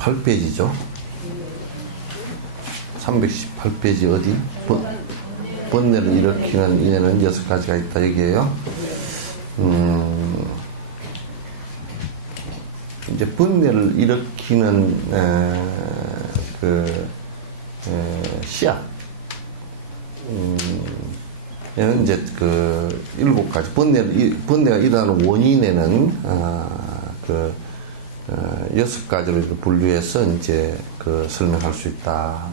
(318페이지죠) 318페이지 어디? 번뇌를 일으키는 인해는 6가지가 있다 여기에요. 이제 번뇌를 일으키는 씨앗 얘는 이제 그 7가지 번뇌가 일어나는 원인에는 6가지로 분류해서 이제 설명할 수 있다.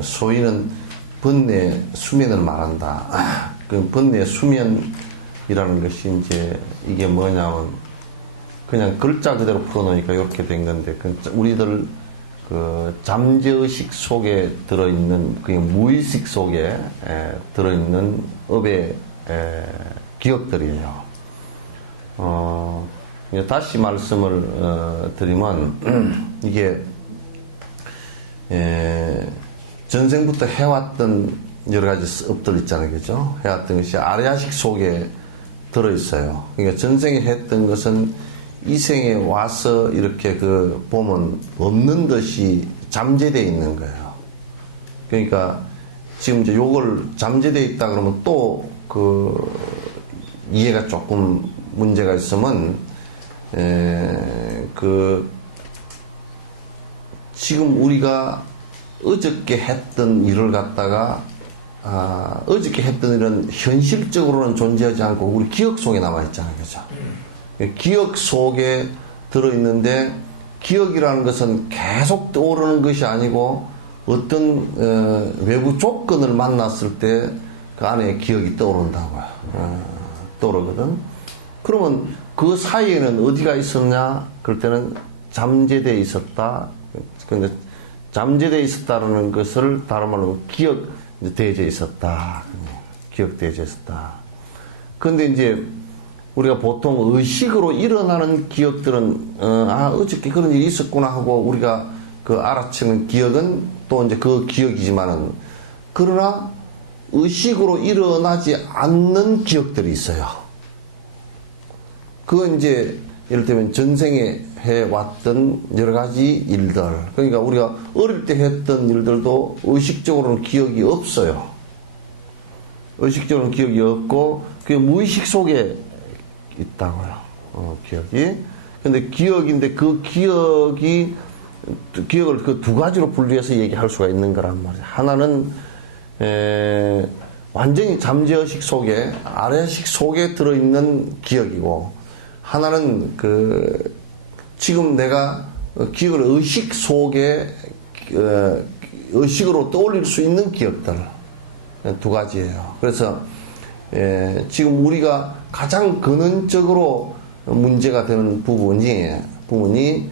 소위는 번뇌 수면을 말한다. 그 번뇌 수면이라는 것이 이제 이게 뭐냐면 그냥 글자 그대로 풀어놓으니까 이렇게 된 건데 우리들 그 잠재의식 속에 들어있는 그 무의식 속에 들어있는 업의 기억들이에요. 다시 말씀을 드리면 이게 전생부터 해왔던 여러가지 업들 있잖아요. 그죠? 해왔던 것이 아래아식 속에 들어있어요. 그러니까 전생에 했던 것은 이 생에 와서 이렇게 보면 없는 듯이 잠재되어 있는 거예요. 그러니까 지금 이제 요걸 잠재되어 있다 그러면 또 이해가 조금 문제가 있으면 지금 우리가 어저께 했던 일을 갖다가 어저께 했던 일은 현실적으로는 존재하지 않고 우리 기억 속에 남아있잖아요. 그죠? 기억 속에 들어있는데 기억이라는 것은 계속 떠오르는 것이 아니고 어떤 외부 조건을 만났을 때 그 안에 기억이 떠오른다고요. 떠오르거든. 그러면 그 사이에는 어디가 있었냐? 그럴 때는 잠재되어 있었다. 근데 잠재되어 있었다는 것을 다른 말로 기억되어져 있었다. 기억되어져 있었다. 근데 이제 우리가 보통 의식으로 일어나는 기억들은 어저께 그런 일이 있었구나 하고 우리가 알아채는 기억은 또 이제 그 기억이지만은 그러나 의식으로 일어나지 않는 기억들이 있어요. 그건 이제 예를 들면 전생에 해왔던 여러 가지 일들. 그러니까 우리가 어릴 때 했던 일들도 의식적으로는 기억이 없어요. 의식적으로는 기억이 없고 그게 무의식 속에 있다고요. 기억이. 근데 기억인데 그 기억을 그 2가지로 분류해서 얘기할 수가 있는 거란 말이에요. 하나는 완전히 잠재의식 속에 아래의식 속에 들어있는 기억이고 하나는 지금 내가 기억을 의식 속에 의식으로 떠올릴 수 있는 기억들 2가지예요. 그래서 지금 우리가 가장 근원적으로 문제가 되는 부분이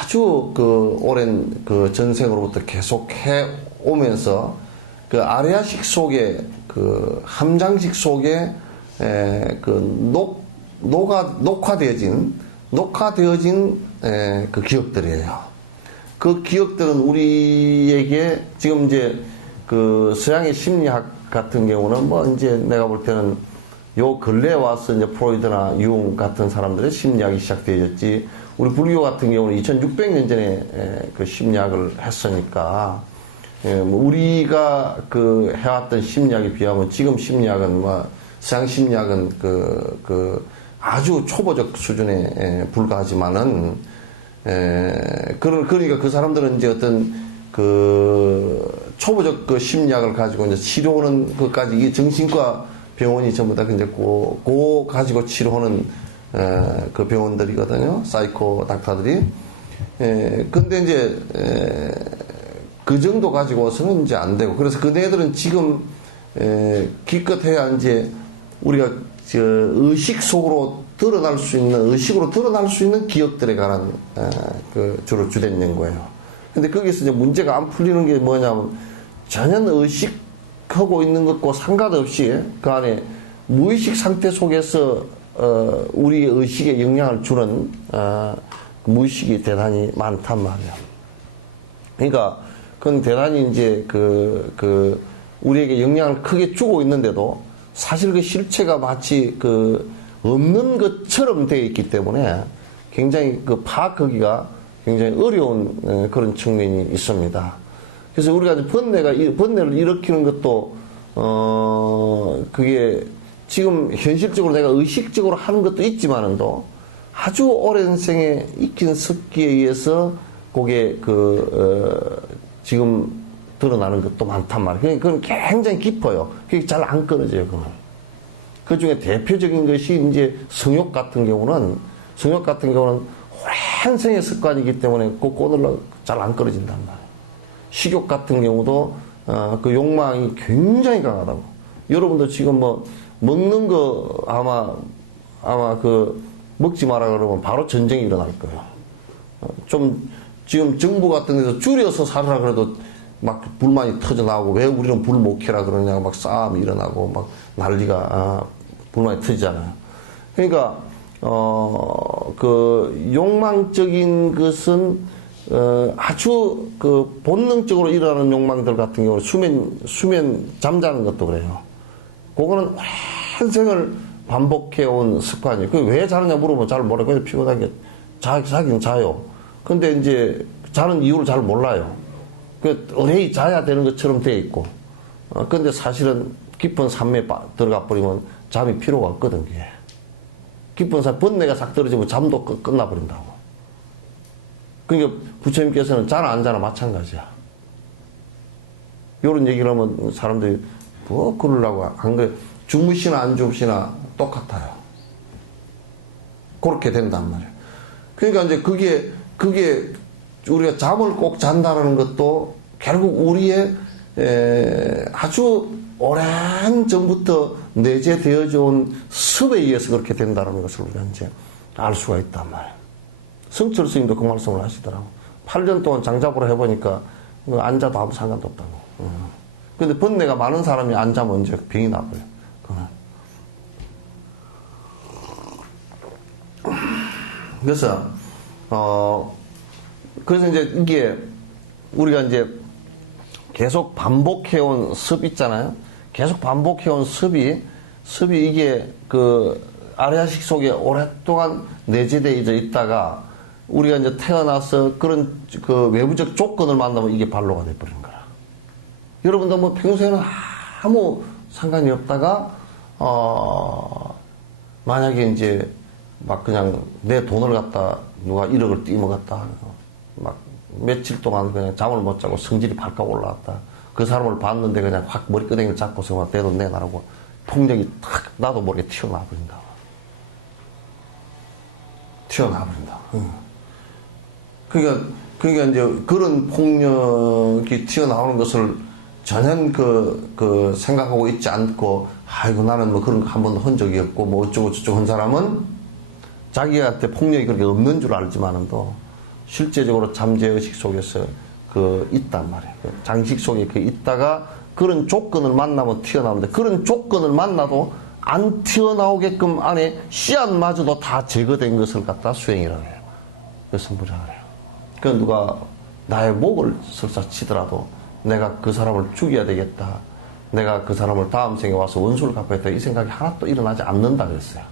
아주 오랜 전생으로부터 계속 해 오면서 아래아식 속에 함장식 속에 녹화되어진 그 기억들이에요. 그 기억들은 우리에게 지금 이제 서양의 심리학 같은 경우는 이제 내가 볼 때는 요 근래에 와서 이제 프로이드나 융 같은 사람들의 심리학이 시작되었지 우리 불교 같은 경우는 2600년 전에 그 심리학을 했으니까 우리가 해왔던 심리학에 비하면 지금 심리학은 서양 심리학은 아주 초보적 수준에 불과하지만은 그러니까 그 사람들은 이제 어떤 초보적 심리학을 가지고 이제 치료하는 것까지 이 정신과 병원이 전부 다 이제 그거 가지고 치료하는 그 병원들이거든요. 사이코 닥터들이. 근데 이제 그 정도 가지고서는 이제 안 되고 그래서 그네들은 지금 기껏해야 이제 우리가 의식 속으로 드러날 수 있는 의식으로 드러날 수 있는 기억들에 관한 주로 주된 연구예요. 근데 거기서 이제 문제가 안 풀리는 게 뭐냐면 전혀 의식하고 하고 있는 것과 상관없이 그 안에 무의식 상태 속에서 우리 의식에 영향을 주는 무의식이 대단히 많단 말이야. 그러니까 그건 대단히 이제 우리에게 영향을 크게 주고 있는데도 사실 그 실체가 마치 없는 것처럼 되어 있기 때문에 굉장히 파악하기가 굉장히 어려운 그런 측면이 있습니다. 그래서 우리가 번뇌를 일으키는 것도 그게 지금 현실적으로 내가 의식적으로 하는 것도 있지만은도 아주 오랜 생에 익힌 습기에 의해서 그게 지금 드러나는 것도 많단 말이에요. 그건 굉장히 깊어요. 그게 잘 안 끊어져요, 그건. 그 중에 대표적인 것이 이제 성욕 같은 경우는 오랜 생의 습관이기 때문에 그 꽂으려 잘 안 끊어진단 말이에요. 식욕 같은 경우도 그 욕망이 굉장히 강하다고. 여러분도 지금 먹는 거 아마 먹지 마라 그러면 바로 전쟁이 일어날 거예요. 좀 지금 정부 같은 데서 줄여서 살으라 그래도 막 불만이 터져나오고 왜 우리는 불 못 켜라 그러냐고 막 싸움이 일어나고 막 난리가 불만이 터지잖아요. 그러니까 욕망적인 것은 아주 본능적으로 일어나는 욕망들 같은 경우는 수면 잠자는 것도 그래요. 그거는 오랜 생을 반복해온 습관이에요. 왜 자느냐 물어보면 잘 몰라요. 그냥 피곤하게 자긴 자요. 근데 이제 자는 이유를 잘 몰라요. 의뢰이 자야 되는 것처럼 돼 있고. 근데 사실은 깊은 산매에 들어가 버리면 잠이 필요가 없거든, 그게. 깊은 산, 번뇌가 싹 떨어지면 잠도 끝나버린다고. 그러니까 부처님께서는 자나 안 자나 마찬가지야. 요런 얘기를 하면 사람들이 그러려고 한 거예요. 주무시나 안 주무시나 똑같아요. 그렇게 된단 말이에요. 그러니까 이제 그게 우리가 잠을 꼭 잔다는 것도 결국 우리의 아주 오랜 전부터 내재되어져 온 습에 의해서 그렇게 된다는 것을 우리가 이제 알 수가 있단 말이에요. 성철 스님도 그 말씀을 하시더라고. 8년 동안 장잡으로 해보니까 안 자도 아무 상관도 없다고. 근데 번뇌가 많은 사람이 안 자면 이제 병이 나버려요. 그래서 이제 이게 우리가 이제 계속 반복해온 습 있잖아요. 계속 반복해온 습이 이게 아래아식 속에 오랫동안 내재되어 있다가 우리가 이제 태어나서 그런 외부적 조건을 만나면 이게 발로가 돼버리는 거라. 여러분도 평소에는 아무 상관이 없다가 만약에 이제 막 그냥 내 돈을 갖다 누가 1억을 띄먹었다. 막 며칠 동안 그냥 잠을 못 자고 성질이 발칵 올라왔다. 그 사람을 봤는데 그냥 확 머리끄댕이를 잡고서 막 내 돈 내놔라고 폭력이 탁 나도 모르게 튀어나와버린다. 그러니까 이제 그런 폭력이 튀어나오는 것을 전혀 생각하고 있지 않고, 아이고, 나는 그런 거 한 번도 한 적이 없고, 어쩌고저쩌고 한 사람은 자기한테 폭력이 그렇게 없는 줄 알지만은도 실제적으로 잠재의식 속에서 있단 말이에요. 장식 속에 있다가 그런 조건을 만나면 튀어나오는데, 그런 조건을 만나도 안 튀어나오게끔 안에 씨앗마저도 다 제거된 것을 갖다 수행이라고 해요. 그래서 뭐라 그래요. 누가 나의 목을 설사 치더라도 내가 그 사람을 죽여야 되겠다. 내가 그 사람을 다음 생에 와서 원수를 갚아야겠다. 이 생각이 하나도 일어나지 않는다 그랬어요.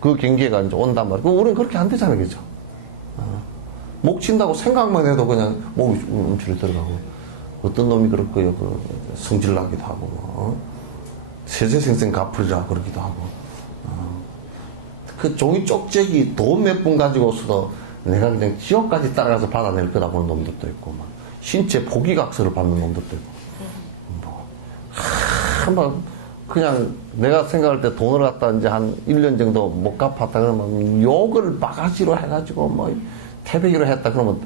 그 경계가 이제 온단 말이에요. 우리는 그렇게 안 되잖아요. 그죠? 목 친다고 생각만 해도 그냥 목이 움츠러 들어가고, 어떤 놈이 그럴 거예요. 성질나기도 하고, 세세생생 갚으리라 그러기도 하고, 그 종이 쪽재기 돈 몇 분 가지고서도 내가 그냥 지옥까지 따라가서 받아낼 거다 보는 놈들도 있고, 막 신체 포기각서를 받는 놈들도 있고, 그냥 내가 생각할 때 돈을 갖다 이제 한 1년 정도 못 갚았다 그러면 욕을 바가지로 해가지고 태백이로 했다 그러면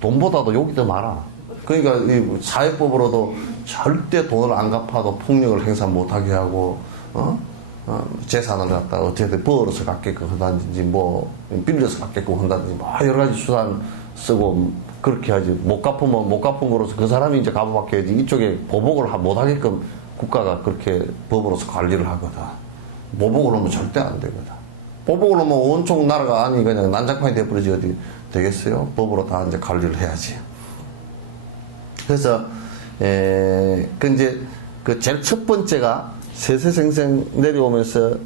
돈보다도 욕이 더 많아. 그러니까 이 사회법으로도 절대 돈을 안 갚아도 폭력을 행사 못하게 하고, 재산을 갖다 어떻게든 벌어서 갖게끔 한다든지, 빌려서 갖게끔 한다든지, 여러 가지 수단 쓰고 그렇게 하지. 못 갚으면 못 갚은 거로서 그 사람이 이제 갚아받혀야지. 이쪽에 보복을 못 하게끔 국가가 그렇게 법으로서 관리를 하거든. 보복을 하면 절대 안 되거든. 보복을 하면 온통 나라가 아니 그냥 난장판이 돼버리지 어디 되겠어요? 법으로 다 이제 관리를 해야지. 그래서 이제 그 제일 첫 번째가 세세생생 내려오면서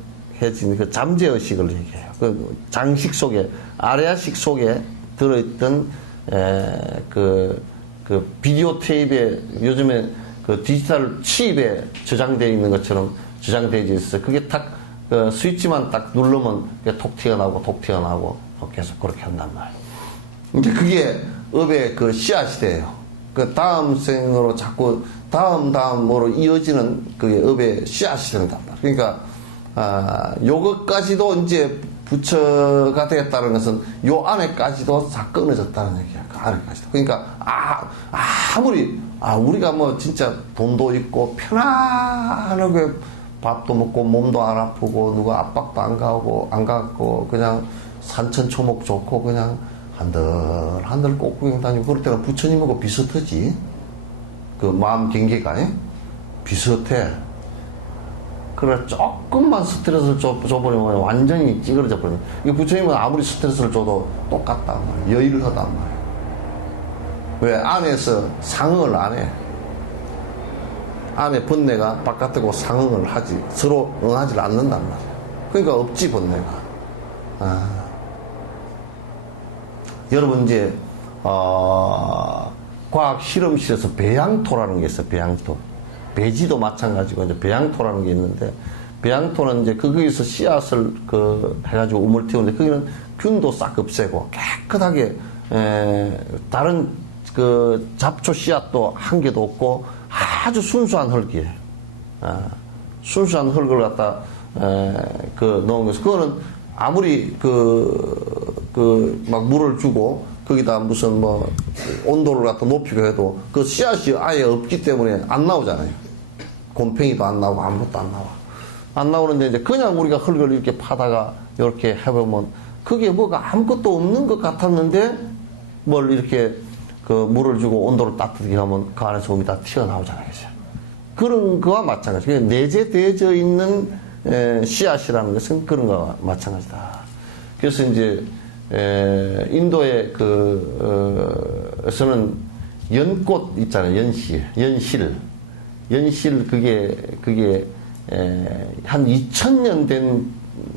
해진 그 잠재의식을 얘기해요. 그 장식 속에, 아레아식 속에 들어있던, 그 비디오 테이프에 요즘에 그 디지털 칩에 저장되어 있는 것처럼 저장되어 있어요. 그게 탁, 그 스위치만 딱 누르면 그게 톡 튀어나오고 톡 튀어나오고 계속 그렇게 한단 말이에요. 이제 그게 업의 그 씨앗이 돼요. 그 다음 생으로 자꾸 다음으로 이어지는 그게 업의 씨앗이 된단 말이에요. 그러니까, 요것까지도 이제 부처가 되었다는 것은 요 안에까지도 다 끊어졌다는 얘기야. 그 안에까지도. 그러니까, 아무리, 우리가 뭐 진짜 돈도 있고 편안하게 밥도 먹고 몸도 안 아프고 누가 압박도 안 가고 그냥 산천초목 좋고 그냥 한들 꽃구경 다니고 그럴 때는 부처님하고 비슷하지. 그 마음 경계가 비슷해. 그래 조금만 스트레스를 줘버리면 완전히 찌그러져 버리는. 이 부처님은 아무리 스트레스를 줘도 똑같단 말이야. 여의를 하단 말이야. 왜? 안에서 상응을 안 해. 안에 번뇌가 바깥하고 상응을 하지. 서로 응하지 않는단 말이야. 그러니까 없지 번뇌가. 여러분 이제 과학 실험실에서 배양토라는 게 있어. 배양토. 배지도 마찬가지고 이제 배양토라는 게 있는데 배양토는 이제 거기서 씨앗을 해가지고 우물 띄우는데 거기는 균도 싹 없애고 깨끗하게 다른 그 잡초 씨앗도 한 개도 없고 아주 순수한 흙이에요. 순수한 흙을 갖다 넣은 것이 그거는 아무리 막 물을 주고 거기다 무슨 뭐 온도를 갖다 높이고 해도 그 씨앗이 아예 없기 때문에 안 나오잖아요. 곰팡이도 안 나오고 아무것도 안 나와. 안 나오는데 이제 그냥 우리가 흙을 이렇게 파다가 이렇게 해보면 그게 뭐가 아무것도 없는 것 같았는데 뭘 이렇게 그 물을 주고 온도를 따뜻하게 하면 그 안에서 음이 다 튀어나오잖아요. 그죠? 그런 거와 마찬가지. 내재되어져 있는 씨앗이라는 것은 그런 거와 마찬가지다. 그래서 이제 인도의 에서는 연꽃 있잖아요. 연실 그게 한 2000년 된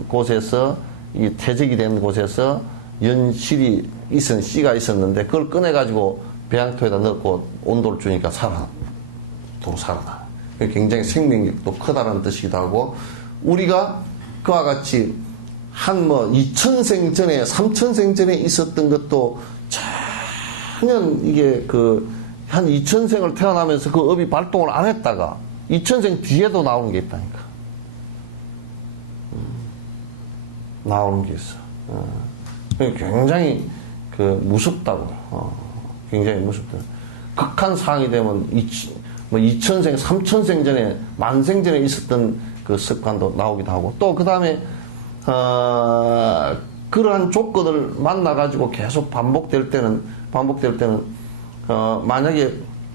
곳에서 이 퇴적이 된 곳에서 연실이 씨가 있었는데 그걸 꺼내가지고 배양토에다 넣고 온도를 주니까 살아나. 굉장히 생명력도 크다는 뜻이기도 하고 우리가 그와 같이 한 2000생 전에 3000생 전에 있었던 것도 전혀 이게 한 2000생을 태어나면서 그 업이 발동을 안 했다가 2000생 뒤에도 나오는 게 있다니까. 나오는 게 있어. 굉장히 무섭다고. 굉장히 무섭다. 극한 상황이 되면 2000생, 3000생 전에, 만생 전에 있었던 그 습관도 나오기도 하고 또 그 다음에 그러한 조건을 만나가지고 계속 반복될 때는 만약에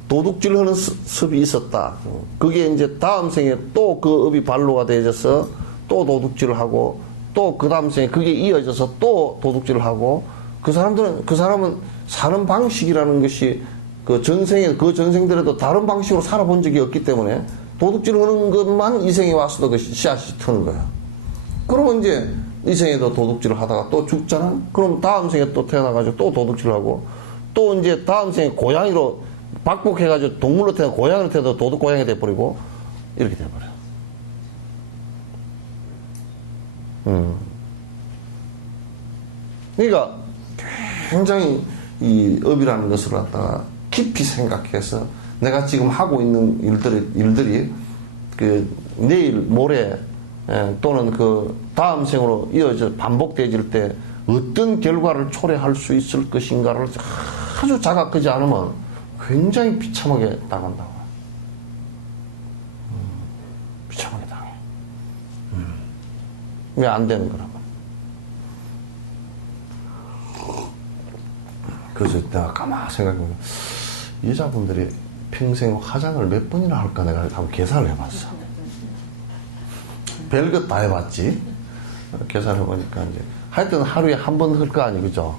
도둑질 하는 습이 있었다. 그게 이제 다음 생에 또 그 업이 발로가 되어져서 또 도둑질을 하고 또 그 다음 생에 그게 이어져서 또 도둑질을 하고 그 사람은 사는 방식이라는 것이 그 전생들에도 다른 방식으로 살아본 적이 없기 때문에 도둑질 하는 것만 이 생에 와서도 그 씨앗이 트는 거야. 그러면 이제 이 생에도 도둑질을 하다가 또 죽잖아? 그럼 다음 생에 또 태어나가지고 또 도둑질을 하고 또 이제 다음 생에 고양이로 박복해가지고 동물로 태어나 고양이로 태어나도 도둑 고양이 돼버리고 이렇게 돼버려. 그러니까 굉장히 이 업이라는 것을 갖다가 깊이 생각해서 내가 지금 하고 있는 일들이 내일 모레 또는 다음 생으로 이어져 반복되어질 때 어떤 결과를 초래할 수 있을 것인가를 아주 자각하지 않으면 굉장히 비참하게 나간다고. 비참하게 당해. 왜 안 되는 거라고. 그래서 내가 가만 생각해보면 여자분들이 평생 화장을 몇 번이나 할까 내가 한번 계산을 해봤어. 별것 다 해봤지. 계산해보니까 이제 하여튼 하루에 한 번 할 거 아니 그죠?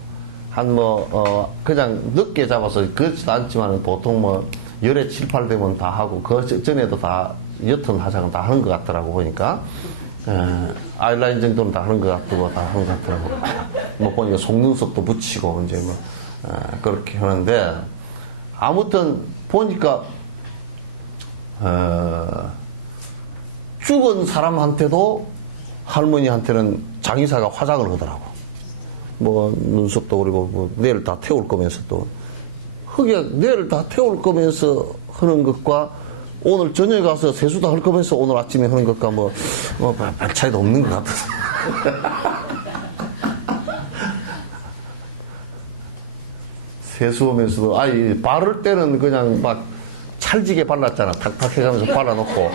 그냥 늦게 잡아서 그렇지도 않지만 보통 뭐 열에 7, 8 되면 다 하고 그 전에도 다 옅은 화장은 다 하는 것 같더라고 보니까. 아이라인 정도는 다 하는 것 같고 다 하는 것 같더라고. 뭐 보니까 속눈썹도 붙이고 이제 뭐 그렇게 하는데 아무튼 보니까 죽은 사람한테도 할머니한테는 장의사가 화장을 하더라고. 뭐 눈썹도 그리고 뭐 뇌를 다 태울 거면서 또 흙에 뇌를 다 태울 거면서 하는 것과 오늘 저녁에 가서 세수도 할 거면서 오늘 아침에 하는 것과 별 차이도 없는 것 같아서. 세수하면서도 바를 때는 그냥 막 찰지게 발랐잖아. 탁탁 해가면서 발라놓고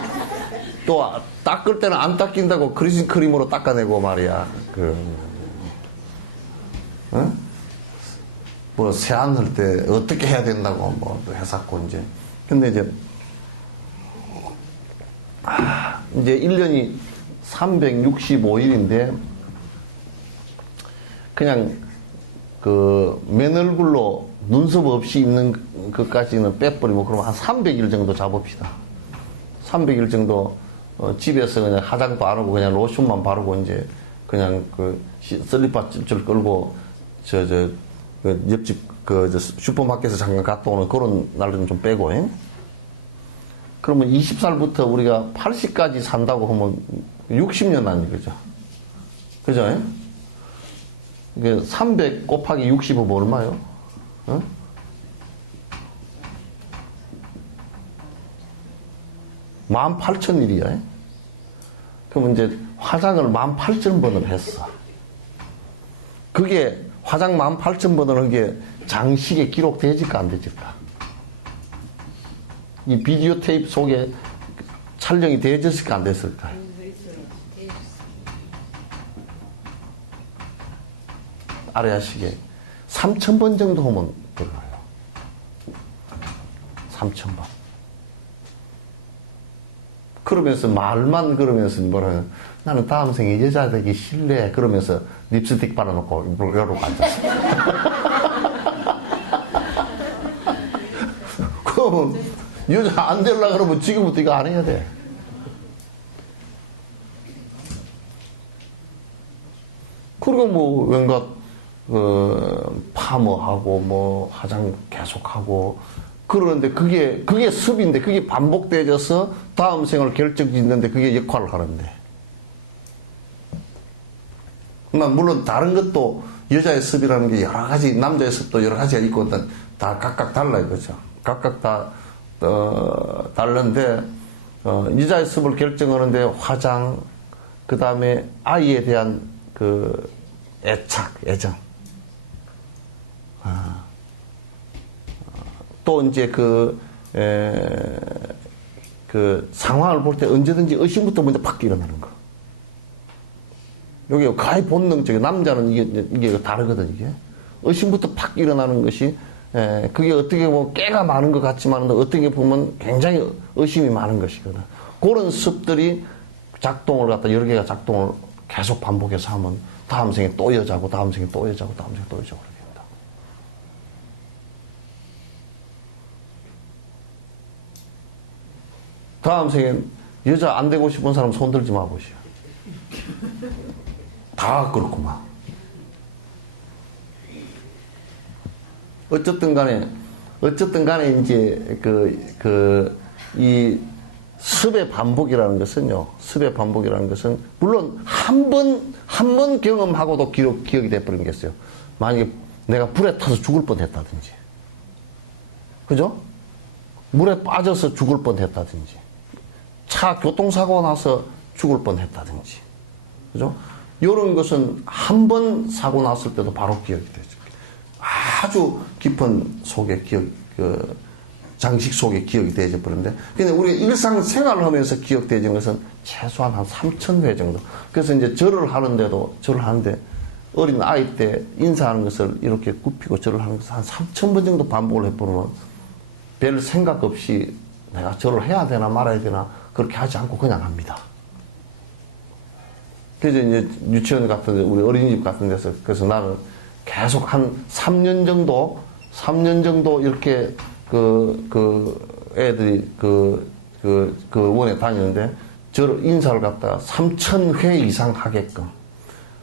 또 닦을 때는 안 닦인다고 그리신 크림으로 닦아내고 말이야. 뭐 세안할 때 어떻게 해야 된다고 뭐 했었고 이제. 근데 이제 1년이 365일인데 그냥 맨 얼굴로 눈썹 없이 있는 것까지는 빼버리고 그러면 한 300일 정도 잡읍시다. 300일 정도 집에서 그냥 화장도 안 하고 그냥 로션만 바르고 이제 그냥 슬리퍼 찔찔 끌고 옆집 슈퍼마켓에서 잠깐 갔다 오는 그런 날은 좀 빼고. 그러면 20살부터 우리가 80까지 산다고 하면 60년 아니 그죠? 그죠? 300 곱하기 60은 얼마요? 18,000일이야. 그럼 이제 화장을 18,000번을 했어. 그게 화장 18,000번을 한 게 장식에 기록되질까 안 되질까? 이 비디오 테이프 속에 촬영이 되어졌을까 안 됐을까? 아래하시게 3,000번 정도 하면 들어가요. 3,000번. 그러면서 말만 그러면서 뭐라 나는 다음 생에 여자 되기 싫네 그러면서 립스틱 발라놓고 이러고 앉았어. 그러면 여자 안 되려고 그러면 지금부터 이거 안 해야 돼. 그리고 뭐 왠가 파머하고 뭐 화장 계속하고 그러는데 그게 습인데 그게 반복되어져서 다음 생을 결정짓는데 그게 역할을 하는데. 물론 다른 것도 여자의 습이라는 게 여러 가지 남자의 습도 여러 가지가 있고 다 각각 달라요, 그죠? 각각 다 다른데 여자의 습을 결정하는데 화장, 그 다음에 아이에 대한 애착, 애정. 또 이제 상황을 볼 때 언제든지 의심부터 먼저 팍 일어나는 거. 여기 가히 본능적인, 남자는 이게 다르거든, 이게. 의심부터 팍 일어나는 것이, 그게 어떻게 보면 깨가 많은 것 같지만, 어떻게 보면 굉장히 의심이 많은 것이거든. 그런 습들이 작동을 갖다 여러 개가 작동을 계속 반복해서 하면, 다음 생에 또 여자고, 다음 생에 또 여자고, 다음 생에 또 여자고, 그렇게 된다. 다음 생엔 여자 안 되고 싶은 사람 손 들지 마보시오. 다 그렇구만. 어쨌든 간에 이제 이 습의 반복이라는 것은 물론 한 번 경험하고도 기억이 돼버린 게 있어요. 만약에 내가 불에 타서 죽을 뻔 했다든지. 그죠? 물에 빠져서 죽을 뻔 했다든지. 차 교통사고가 나서 죽을 뻔 했다든지. 그죠? 이런 것은 한 번 사고 났을 때도 바로 기억이 되죠. 아주 깊은 속에 장식 속에 기억이 되어져 버렸는데, 근데 우리가 일상생활을 하면서 기억되어진 것은 최소한 한 3,000회 정도. 그래서 이제 절을 하는데, 어린 아이 때 인사하는 것을 이렇게 굽히고 절을 하는 것을 한 3,000번 정도 반복을 해보면 별 생각 없이 내가 절을 해야 되나 말아야 되나 그렇게 하지 않고 그냥 합니다. 그래서 이제 유치원 같은 데, 우리 어린이집 같은 데서, 그래서 나는 계속 한 3년 정도 이렇게 애들이 원에 다니는데 저를 인사를 갖다가 3,000회 이상 하게끔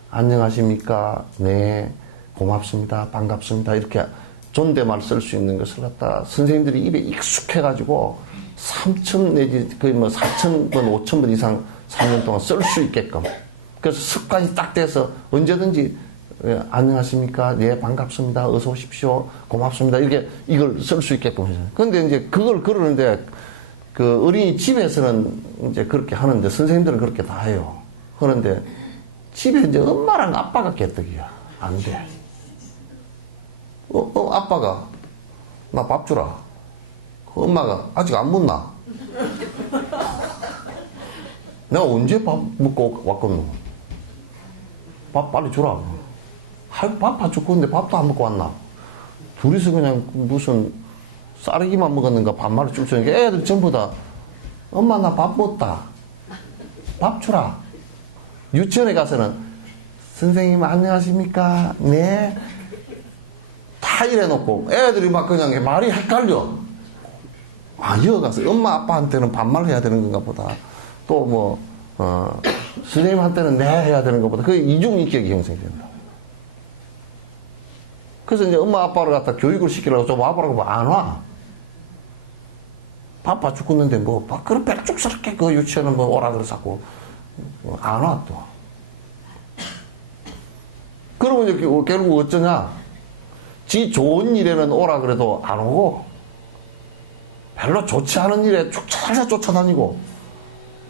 안녕하십니까, 네, 고맙습니다, 반갑습니다 이렇게 존댓말 쓸 수 있는 것을 갖다가 선생님들이 입에 익숙해가지고 3,000 내지 거의 뭐 4,000번 5,000번 이상 3년 동안 쓸 수 있게끔, 그래서 습관이 딱 돼서 언제든지 안녕하십니까, 네, 반갑습니다, 어서 오십시오, 고맙습니다 이렇게 이걸 쓸 수 있게끔 해줘요. 근데 이제 그걸 그러는데 그 어린이집에서는 이제 그렇게 하는데 선생님들은 그렇게 다 해요. 그런데 집에 이제 엄마랑 아빠가 개떡이야. 안 돼. 아빠가 나 밥 주라. 엄마가 아직 안 묻나? 내가 언제 밥 먹고 왔겠노? 밥 빨리 주라. 밥 다 줄 건데 밥도 안 먹고 왔나? 둘이서 그냥 무슨 쌀기만 먹었는가 반말을 쭉 주니까 애들 전부 다 엄마 나 밥 먹었다. 밥 주라. 유치원에 가서는 선생님 안녕하십니까? 네. 다 이래놓고 애들이 막 그냥 말이 헷갈려. 이어가서 엄마 아빠한테는 반말 해야 되는 건가 보다. 또 뭐 선생님한테는 네 해야 되는 것보다 그 이중인격이 형성된다. 그래서 이제 엄마 아빠를 갖다 교육을 시키려고 좀 와보라고 하면 안 와. 바빠 죽겠는데 뭐 그런 백죽스럽게 그 유치원은 뭐 오라 그래서 안 와 또. 그러면 이제 결국 어쩌냐? 지 좋은 일에는 오라 그래도 안 오고 별로 좋지 않은 일에 쭉 쫓아다니고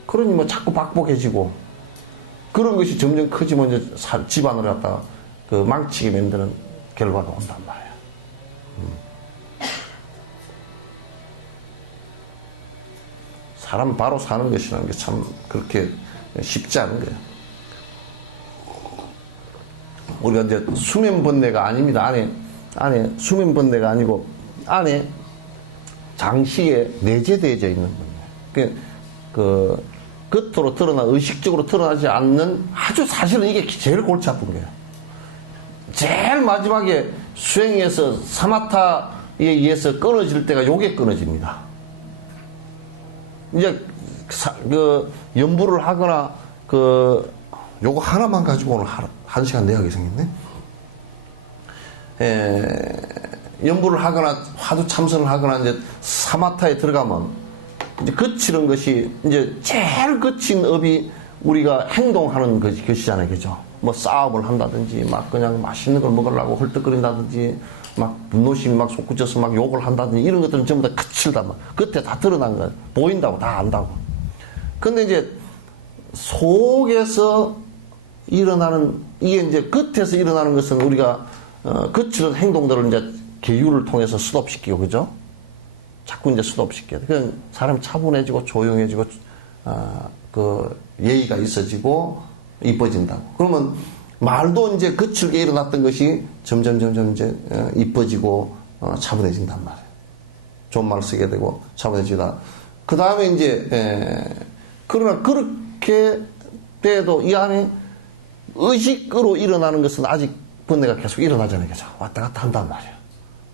그러니 뭐 자꾸 박복해지고 그런 것이 점점 커지면 이제 집안을 갖다가 그 망치게 만드는 결과가 온단 말이야. 사람 바로 사는 것이라는 게 참 그렇게 쉽지 않은 거예요. 우리가 이제 수면번뇌가 아닙니다. 안에 수면번뇌가 아니고 안에 장식에 내재되어져 있는 번뇌. 그 겉으로 드러나 의식적으로 드러나지 않는 아주 사실은 이게 제일 골치 아픈 거예요. 제일 마지막에 수행에서 사마타에 의해서 끊어질 때가 요게 끊어집니다. 이제 연부를 하거나 요거 하나만 가지고 오늘 한 시간 내야게 생겼네. 연부를 하거나 화두 참선을 하거나 이제 사마타에 들어가면 이제 거치는 것이 이제 제일 거친 업이 우리가 행동하는 것이잖아요, 그죠? 뭐 싸움을 한다든지 막 그냥 맛있는 걸 먹으려고 헐떡거린다든지 막 분노심이 막 솟구쳐서 막 욕을 한다든지 이런 것들은 전부 다 거칠다. 겉에 다 드러난 거야. 보인다고 다 안다고. 근데 이제 속에서 일어나는 이게 이제 겉에서 일어나는 것은 우리가 거칠은 행동들을 이제 계율을 통해서 스톱시키고 그죠? 자꾸 이제 스톱시켜야 돼. 그냥 사람이 차분해지고 조용해지고 예의가 있어지고 이뻐진다고. 그러면 말도 이제 거칠게 일어났던 것이 점점 이제 이뻐지고 차분해진단 말이에요. 좋은 말 쓰게 되고 차분해지다. 그 다음에 이제 그러나 그렇게 돼도 이 안에 의식으로 일어나는 것은 아직 번뇌가 계속 일어나잖아요. 그죠? 왔다 갔다 한단 말이에요.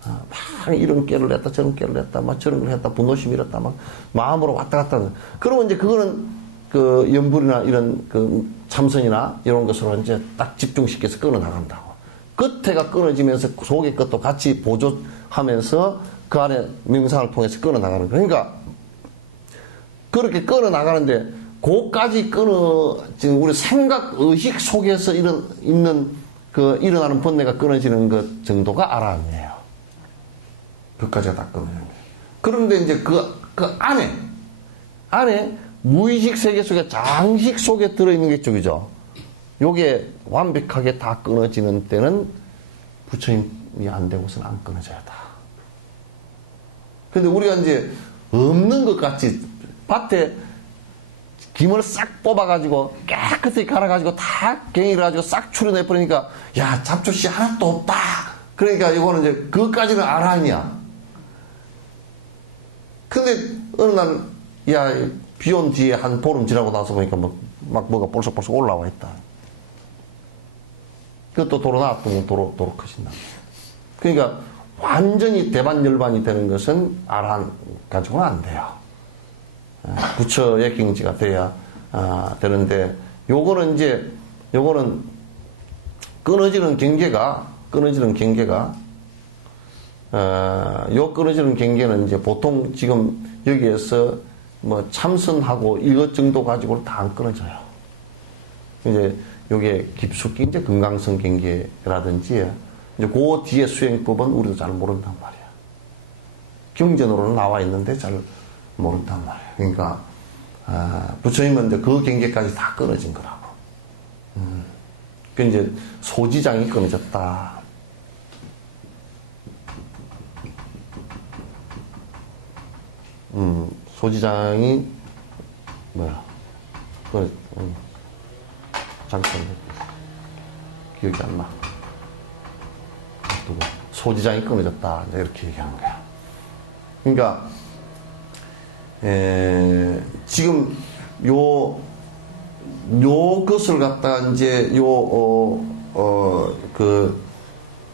막 이런 깨를 냈다 저런 깨를 냈다 막 저런 걸 했다 분노심이 일었다 막 마음으로 왔다 갔다 하는. 그러면 이제 그거는 그 연불이나 이런 그 참선이나 이런 것으로 이제 딱 집중시켜서 끊어나간다고. 끝에가 끊어지면서 속의 것도 같이 보조하면서 그 안에 명상을 통해서 끊어나가는 거예요. 그러니까 그렇게 끊어나가는데 그까지 지금 우리 생각 의식 속에서 일어나는 번뇌가 끊어지는 것 정도가 아라함이에요. 그까지가 다 끊어지는 거예요. 그런데 이제 그 안에 무의식 세계 속에 장식 속에 들어있는 게 쪽이죠. 요게 완벽하게 다 끊어지는 때는 부처님이 안 되고서는 안 끊어져야 다. 근데 우리가 이제 없는 것 같이 밭에 김을 싹 뽑아가지고 깨끗이 갈아가지고 다 갱이를 가지고 싹 추려내버리니까 야 잡초씨 하나도 없다. 그러니까 이거는 이제 그것까지는 아란이야. 근데 어느 날 야 비 온 뒤에 한 보름 지나고 나서 보니까 막 뭐가 볼석볼석 올라와 있다. 그것도 도로 놔두면 도로 커진다. 그러니까 완전히 대반열반이 되는 것은 아란 가지고는 안 돼요. 부처의 경지가 돼야 되는데 요거는 끊어지는 경계가 요 끊어지는 경계는 이제 보통 지금 여기에서 뭐 참선하고 이것 정도 가지고는 다 안 끊어져요. 이제 요게 깊숙이 이제 금강성 경계라든지 이제 그 뒤에 수행법은 우리도 잘 모른단 말이야. 경전으로는 나와 있는데 잘 모른단 말이야. 그러니까 부처님은 이제 그 경계까지 다 끊어진 거라고. 그 이제 소지장이 끊어졌다. 소지장이 뭐야? 잠깐 기억이 안 나. 소지장이 끊어졌다. 이렇게 얘기하는 거야. 그러니까 지금 요것을 갖다가 이제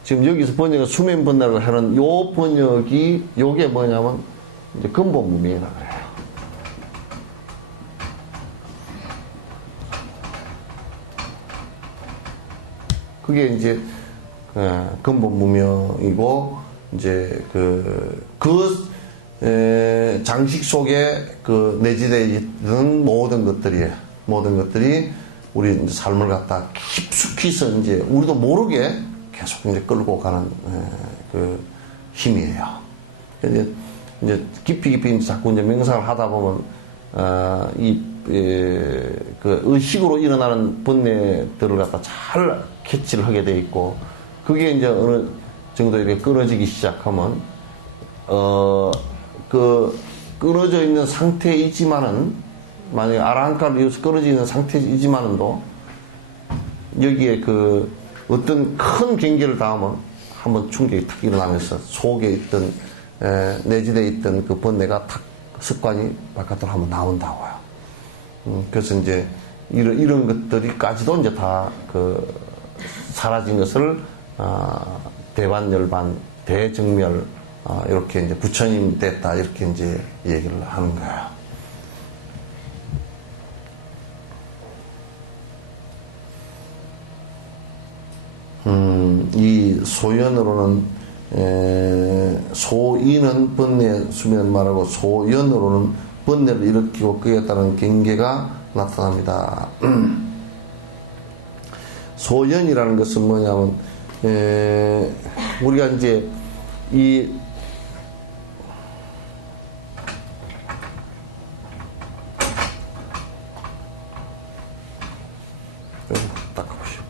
지금 여기서 번역을 수면 번역을 하는 요 번역이 요게 뭐냐면 이제 근본무명이라 그래요. 그게 이제 근본무명이고 이제 장식 속에 내재되어 있는 모든 것들이 우리 삶을 갖다 깊숙이서 이제 우리도 모르게 계속 이제 끌고 가는 힘이에요. 이제 깊이 자꾸 이제 명상을 하다 보면 의식으로 일어나는 번뇌들을 갖다 잘 캐치를 하게 돼 있고 그게 이제 어느 정도 이렇게 끊어지기 시작하면 끊어져 있는 상태이지만은 만약에 아라한카를 이어서 끊어져 있는 상태이지만은도 여기에 어떤 큰 경계를 닿으면 한번 충격이 탁 일어나면서 속에 있던 내재되어 있던 그 번뇌가 탁 습관이 바깥으로 한번 나온다고요. 그래서 이제 이런 것들이까지도 이제 다 사라진 것을 대반열반, 대정멸 이렇게 이제 부처님 됐다 이렇게 이제 얘기를 하는 거예요. 이 소연으로는 소인은 번뇌 수면 말하고 소연으로는 번뇌를 일으키고 그에 따른 경계가 나타납니다. 소연이라는 것은 뭐냐면 우리가 이제 닦아보시오.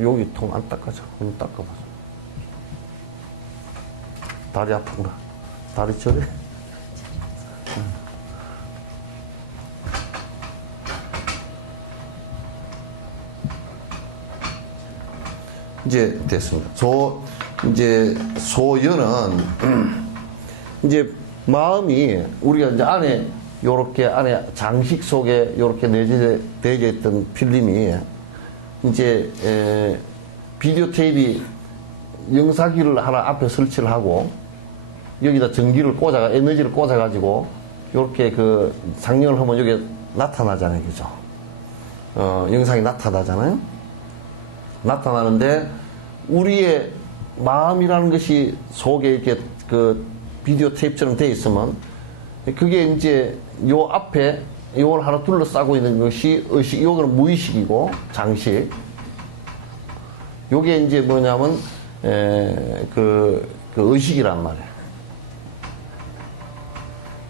여기 통 안 닦아져. 그냥 닦아봐. 다리 아픈가? 다리 저래? 이제 됐습니다. 이제 소연은 이제 마음이 우리가 이제 안에 요렇게 안에 장식 속에 요렇게 내재되어 있던 필름이 이제 비디오 테이프 영상기를 하나 앞에 설치를 하고 여기다 전기를 에너지를 꽂아가지고 요렇게 상영을 하면 여기 나타나잖아요. 그죠? 영상이 나타나잖아요. 나타나는데 우리의 마음이라는 것이 속에 이렇게 비디오 테이프처럼 돼 있으면 그게 이제 요 앞에 요걸 하나 둘러싸고 있는 것이 의식, 요거는 무의식이고 장식. 요게 이제 뭐냐면 의식이란 말이에요.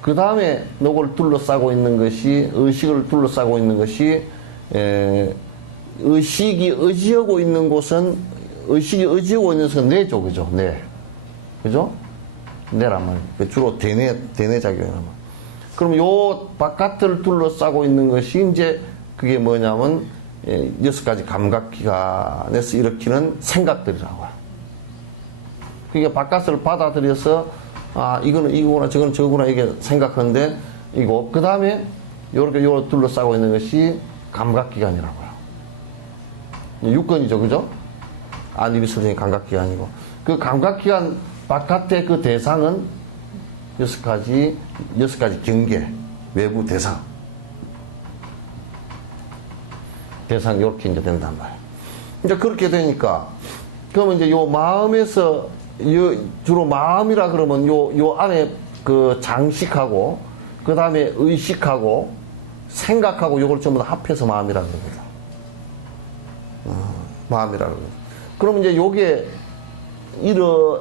그 다음에 요걸 둘러싸고 있는 것이 의식을 둘러싸고 있는 것이 의식이 의지하고 있는 곳은 뇌죠, 그죠? 뇌. 그죠? 뇌란 말이에요. 주로 대뇌 작용이란 말이에요. 그럼 요 바깥을 둘러싸고 있는 것이 이제 그게 뭐냐면 6가지 감각기관에서 일으키는 생각들이라고요. 그게 바깥을 받아들여서 이거는 이거구나 저거는 저거구나 이게 생각하는데 이거 그 다음에 요렇게 요 둘러싸고 있는 것이 감각기관이라고요. 육건이죠, 그죠? 안입이 선생님 감각기관이고 그 감각기관 바깥의 그 대상은 6가지 경계, 외부 대상 이렇게 이제 된단 말이에요. 이제 그렇게 되니까, 그러면 이제 요 마음에서, 주로 마음이라 그러면 요 안에 그 장식하고, 그 다음에 의식하고, 생각하고 요걸 전부 다 합해서 마음이라 그럽니다. 마음이라 그럽니다. 그러면 이제 요게,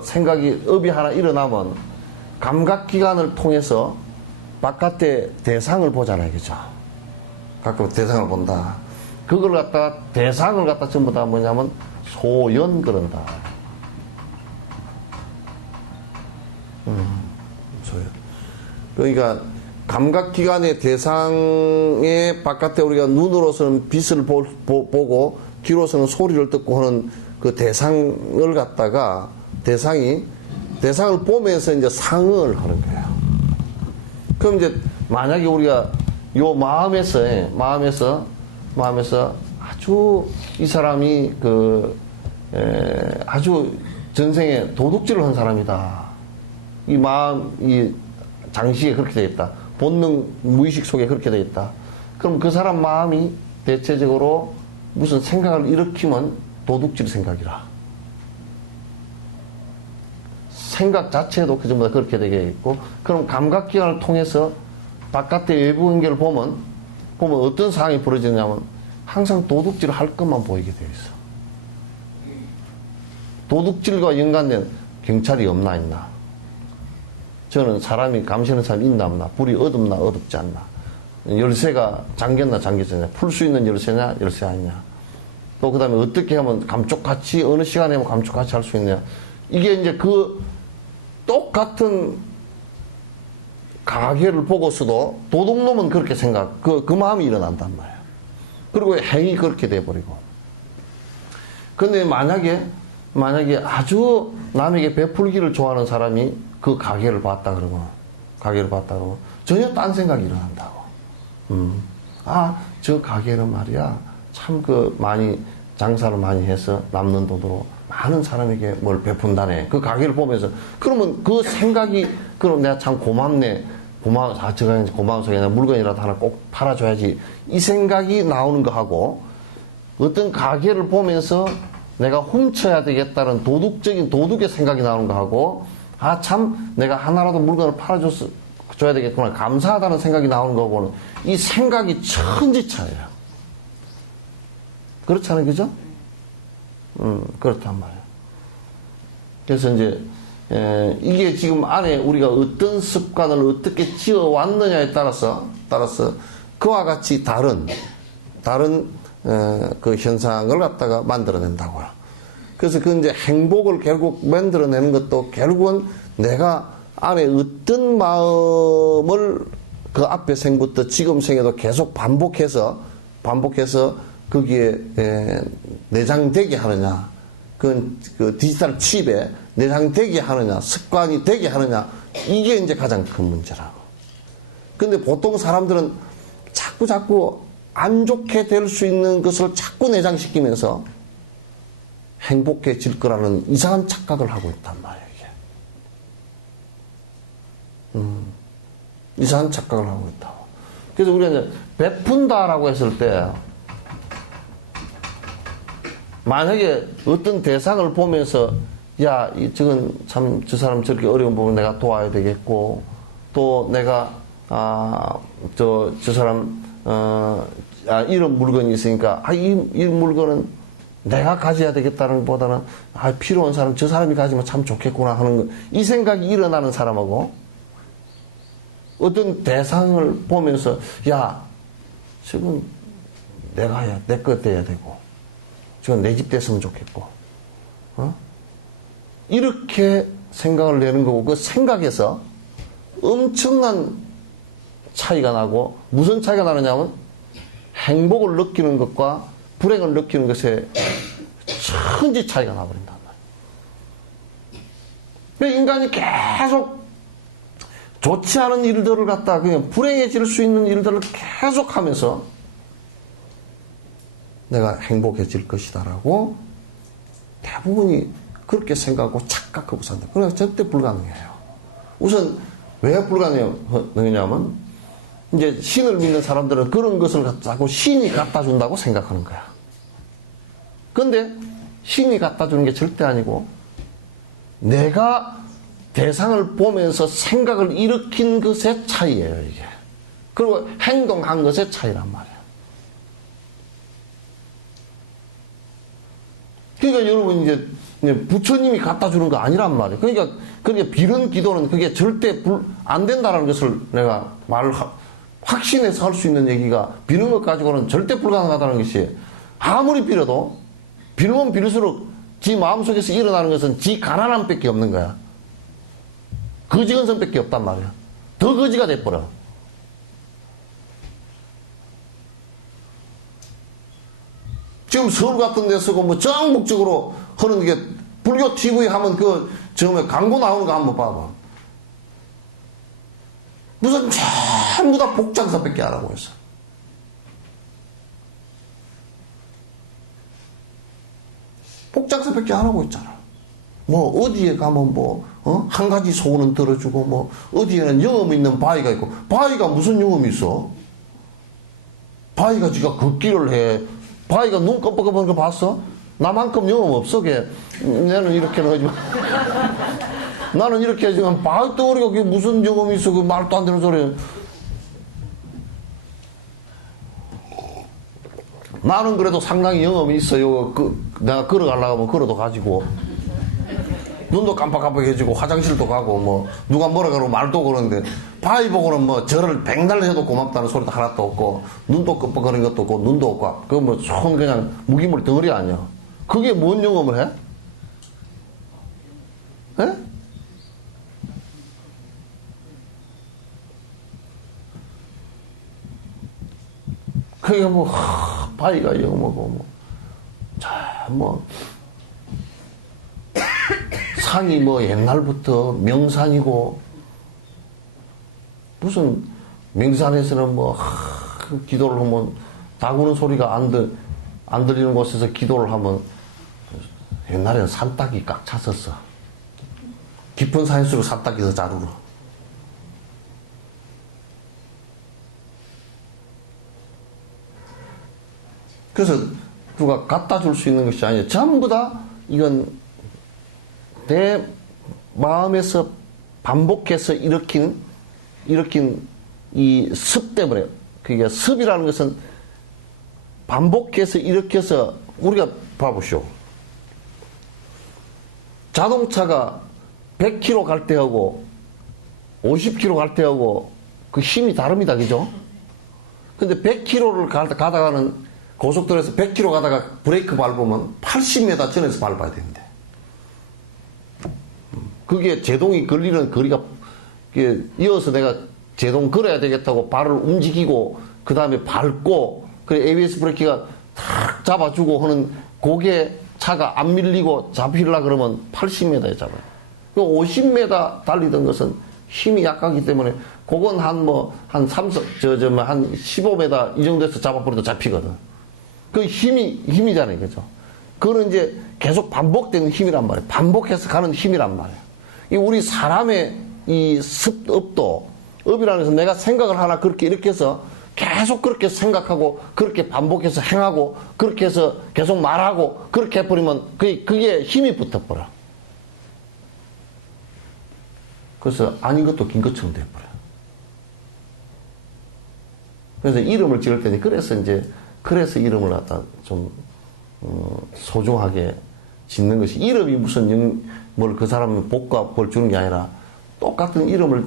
생각이, 업이 하나 일어나면, 감각기관을 통해서 바깥의 대상을 보잖아요. 그죠? 가끔 대상을 본다. 그걸 갖다가, 대상을 갖다 전부 다 뭐냐면, 소연 그런다. 소연. 그러니까, 감각기관의 대상의 바깥에 우리가 눈으로서는 빛을 보고, 귀로서는 소리를 듣고 하는 그 대상을 갖다가, 대상을 보면서 이제 상응을 하는 거예요. 그럼 이제, 만약에 우리가 요 마음에서 아주 이 사람이 아주 전생에 도둑질을 한 사람이다. 이 마음, 이 장식에 그렇게 되어 있다. 본능, 무의식 속에 그렇게 되어 있다. 그럼 그 사람 마음이 대체적으로 무슨 생각을 일으키면 도둑질 생각이라. 생각 자체도 그 전부 다 그렇게 되겠고, 그럼 감각기관을 통해서 바깥의 외부 연결을 보면 어떤 상황이 벌어지냐면 항상 도둑질을 할 것만 보이게 되어 있어. 도둑질과 연관된 경찰이 없나 있나? 저는 사람이 감시하는 사람이 있나 없나? 불이 어둡나 어둡지 않나? 열쇠가 잠겼나 잠겼지 않냐? 풀 수 있는 열쇠냐 열쇠 아니냐? 또 그 다음에 어떻게 하면 감쪽같이 어느 시간에 하면 감쪽같이 할 수 있느냐? 이게 이제 그 똑같은 가게를 보고서도 도둑놈은 그렇게 그 마음이 일어난단 말이에요. 그리고 행위 그렇게 돼버리고. 근데 만약에 아주 남에게 베풀기를 좋아하는 사람이 그 가게를 봤다 그러면 전혀 딴 생각이 일어난다고. 저 가게는 말이야. 참 많이 장사를 많이 해서 남는 돈으로 많은 사람에게 뭘 베푼다네. 그 가게를 보면서. 그러면 그 생각이, 그럼 내가 참 고맙네. 저가 고마운 속에 물건이라도 하나 꼭 팔아줘야지. 이 생각이 나오는 거하고, 어떤 가게를 보면서 내가 훔쳐야 되겠다는 도둑의 생각이 나오는 거하고, 참 내가 하나라도 물건을 팔아줘야 되겠구나. 감사하다는 생각이 나오는 거하고는 이 생각이 천지 차이야. 그렇잖아요. 그죠? 그렇단 말이에요. 그래서 이제, 이게 지금 안에 우리가 어떤 습관을 어떻게 지어왔느냐에 따라서 그와 같이 다른 그 현상을 갖다가 만들어낸다고요. 그래서 그 이제 행복을 결국 만들어내는 것도 결국은 내가 안에 어떤 마음을 그 앞에 생부터 지금 생에도 계속 반복해서 거기에 내장되게 하느냐, 그 디지털 칩에 내장되게 하느냐, 습관이 되게 하느냐, 이게 이제 가장 큰 문제라고. 근데 보통 사람들은 자꾸 안 좋게 될 수 있는 것을 자꾸 내장시키면서 행복해질 거라는 이상한 착각을 하고 있단 말이에요, 이게. 이상한 착각을 하고 있다고. 그래서 우리가 이제 베푼다라고 했을 때, 만약에 어떤 대상을 보면서, 저건 참, 저 사람 저렇게 어려운 부분 내가 도와야 되겠고, 또 내가, 저 사람, 이런 물건이 있으니까, 이 물건은 내가 가져야 되겠다는 것보다는, 필요한 사람, 저 사람이 가지면 참 좋겠구나 하는 거, 이 생각이 일어나는 사람하고, 어떤 대상을 보면서, 저건 내가 내 것 돼야 되고, 저건 내 집 됐으면 좋겠고, 이렇게 생각을 내는 거고, 그 생각에서 엄청난 차이가 나고, 무슨 차이가 나느냐면 행복을 느끼는 것과 불행을 느끼는 것에 천지 차이가 나버린단 말이에요. 인간이 계속 좋지 않은 일들을 갖다가 그냥 불행해질 수 있는 일들을 계속 하면서 내가 행복해질 것이다라고 대부분이 그렇게 생각하고 착각하고 산다. 그러나 절대 불가능해요. 우선 왜 불가능하냐면 이제 신을 믿는 사람들은 그런 것을 갖다고 신이 갖다 준다고 생각하는 거야. 근데 신이 갖다 주는 게 절대 아니고 내가 대상을 보면서 생각을 일으킨 것의 차이예요, 이게. 그리고 행동한 것의 차이란 말이에요. 그러니까 여러분 이제 부처님이 갖다 주는 거 아니란 말이에요. 그러니까 빌은 기도는 그게 절대 안 된다는 것을 내가 확신해서 할 수 있는 얘기가 비는 것 가지고는 절대 불가능하다는 것이 아무리 빌어도 빌면 빌수록 지 마음속에서 일어나는 것은 지 가난함밖에 없는 거야. 거지건성밖에 없단 말이야. 더 거지가 돼버려. 지금 서울 같은 데 쓰고 뭐 정목적으로 하는 게 불교 TV 하면 처음에 광고 나오는 거 한번 봐봐. 무슨 전부 다 복장사밖에 안 하고 있어. 복장사밖에 안 하고 있잖아. 뭐 어디에 가면 한 가지 소원은 들어주고 어디에는 영험 있는 바위가 있고 바위가 무슨 영험이 있어? 바위가 지가 걷기를 해. 바위가 눈 깜빡깜빡한 거 봤어? 나만큼 영험 없어, 걔. 나는 이렇게는 하지만. 나는 이렇게 하지만, 바위 덩어리가 그게 무슨 영험이 있어? 그 말도 안 되는 소리. 나는 그래도 상당히 영험이 있어요. 내가 걸어가려고 하면 걸어도 가지고. 눈도 깜빡깜빡해지고, 화장실도 가고, 누가 뭐라 그러고 말도 그러는데, 바위 보고는 저를 백날 해도 고맙다는 소리도 하나도 없고, 눈도 깜빡거리는 것도 없고, 눈도 없고, 손 그냥 무기물 덩어리 아니야. 그게 뭔 영험을 해? 에? 그게 바위가 영험하고, 산이 옛날부터 명산이고, 무슨 명산에서는 기도를 하면 다구는 소리가 안 들리는 곳에서 기도를 하면 옛날에는 산딱이 꽉 찼었어. 깊은 산일수록 산딱이 더 잘 울어. 그래서 누가 갖다 줄 수 있는 것이 아니에요. 전부 다 이건 내 마음에서 반복해서 일으킨 이 습 때문에, 그게 습이라는 것은 반복해서 일으켜서, 우리가 봐보시오. 자동차가 100km 갈 때하고 50km 갈 때하고 그 힘이 다릅니다. 그죠? 근데 100km를 가다가는 고속도로에서 100km 가다가 브레이크 밟으면 80m 전에서 밟아야 되는데. 그게 제동이 걸리는 거리가, 이어서 내가 제동 걸어야 되겠다고 발을 움직이고, 그 다음에 밟고, 그래 ABS 브레이크가 탁 잡아주고 하는, 그게 차가 안 밀리고 잡히려고 그러면 80m에 잡아요. 50m 달리던 것은 힘이 약하기 때문에, 그건 한 15m 이 정도에서 잡아버려도 잡히거든. 그 힘이잖아요. 그죠? 그거는 이제 계속 반복되는 힘이란 말이에요. 반복해서 가는 힘이란 말이에요. 우리 사람의 이 업도, 업이라는 것은 내가 생각을 하나 그렇게 이렇게 해서 계속 그렇게 생각하고, 그렇게 반복해서 행하고, 그렇게 해서 계속 말하고, 그렇게 해버리면 그게 힘이 붙어버려. 그래서 아닌 것도 긴 것처럼 돼버려. 그래서 이름을 지을 때니, 그래서 이름을 갖다 좀, 소중하게 짓는 것이, 이름이 무슨 그 사람은 복과 벌 주는 게 아니라, 똑같은 이름을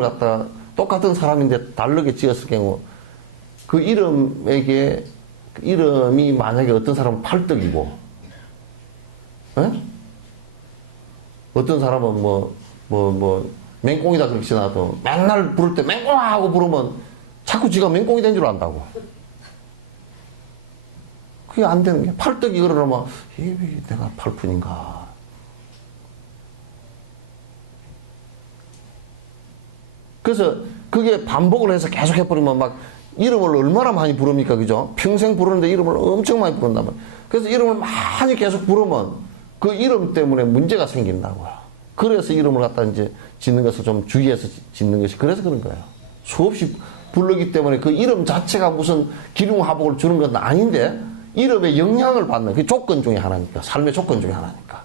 갖다 똑같은 사람인데 다르게 지었을 경우, 그 이름이 만약에 어떤 사람은 팔떡이고, 어떤 사람은 맹꽁이다 그렇게 지나도 맨날 부를 때 맹꽁아 하고 부르면 자꾸 지가 맹꽁이 된 줄 안다고. 그게 안 되는 게 팔떡이 그러면 왜 내가 팔푼인가. 그래서 그게 반복을 해서 계속 해버리면 막 이름을 얼마나 많이 부릅니까? 그죠? 평생 부르는데 이름을 엄청 많이 부른단 말이에요. 그래서 이름을 많이 계속 부르면 그 이름 때문에 문제가 생긴다고요. 그래서 이름을 갖다 이제 짓는 것을 좀 주의해서 짓는 것이 그래서 그런 거예요. 수없이 부르기 때문에 그 이름 자체가 무슨 기륭화복을 주는 건 아닌데 이름에 영향을 받는 그 조건 중에 하나니까. 삶의 조건 중에 하나니까.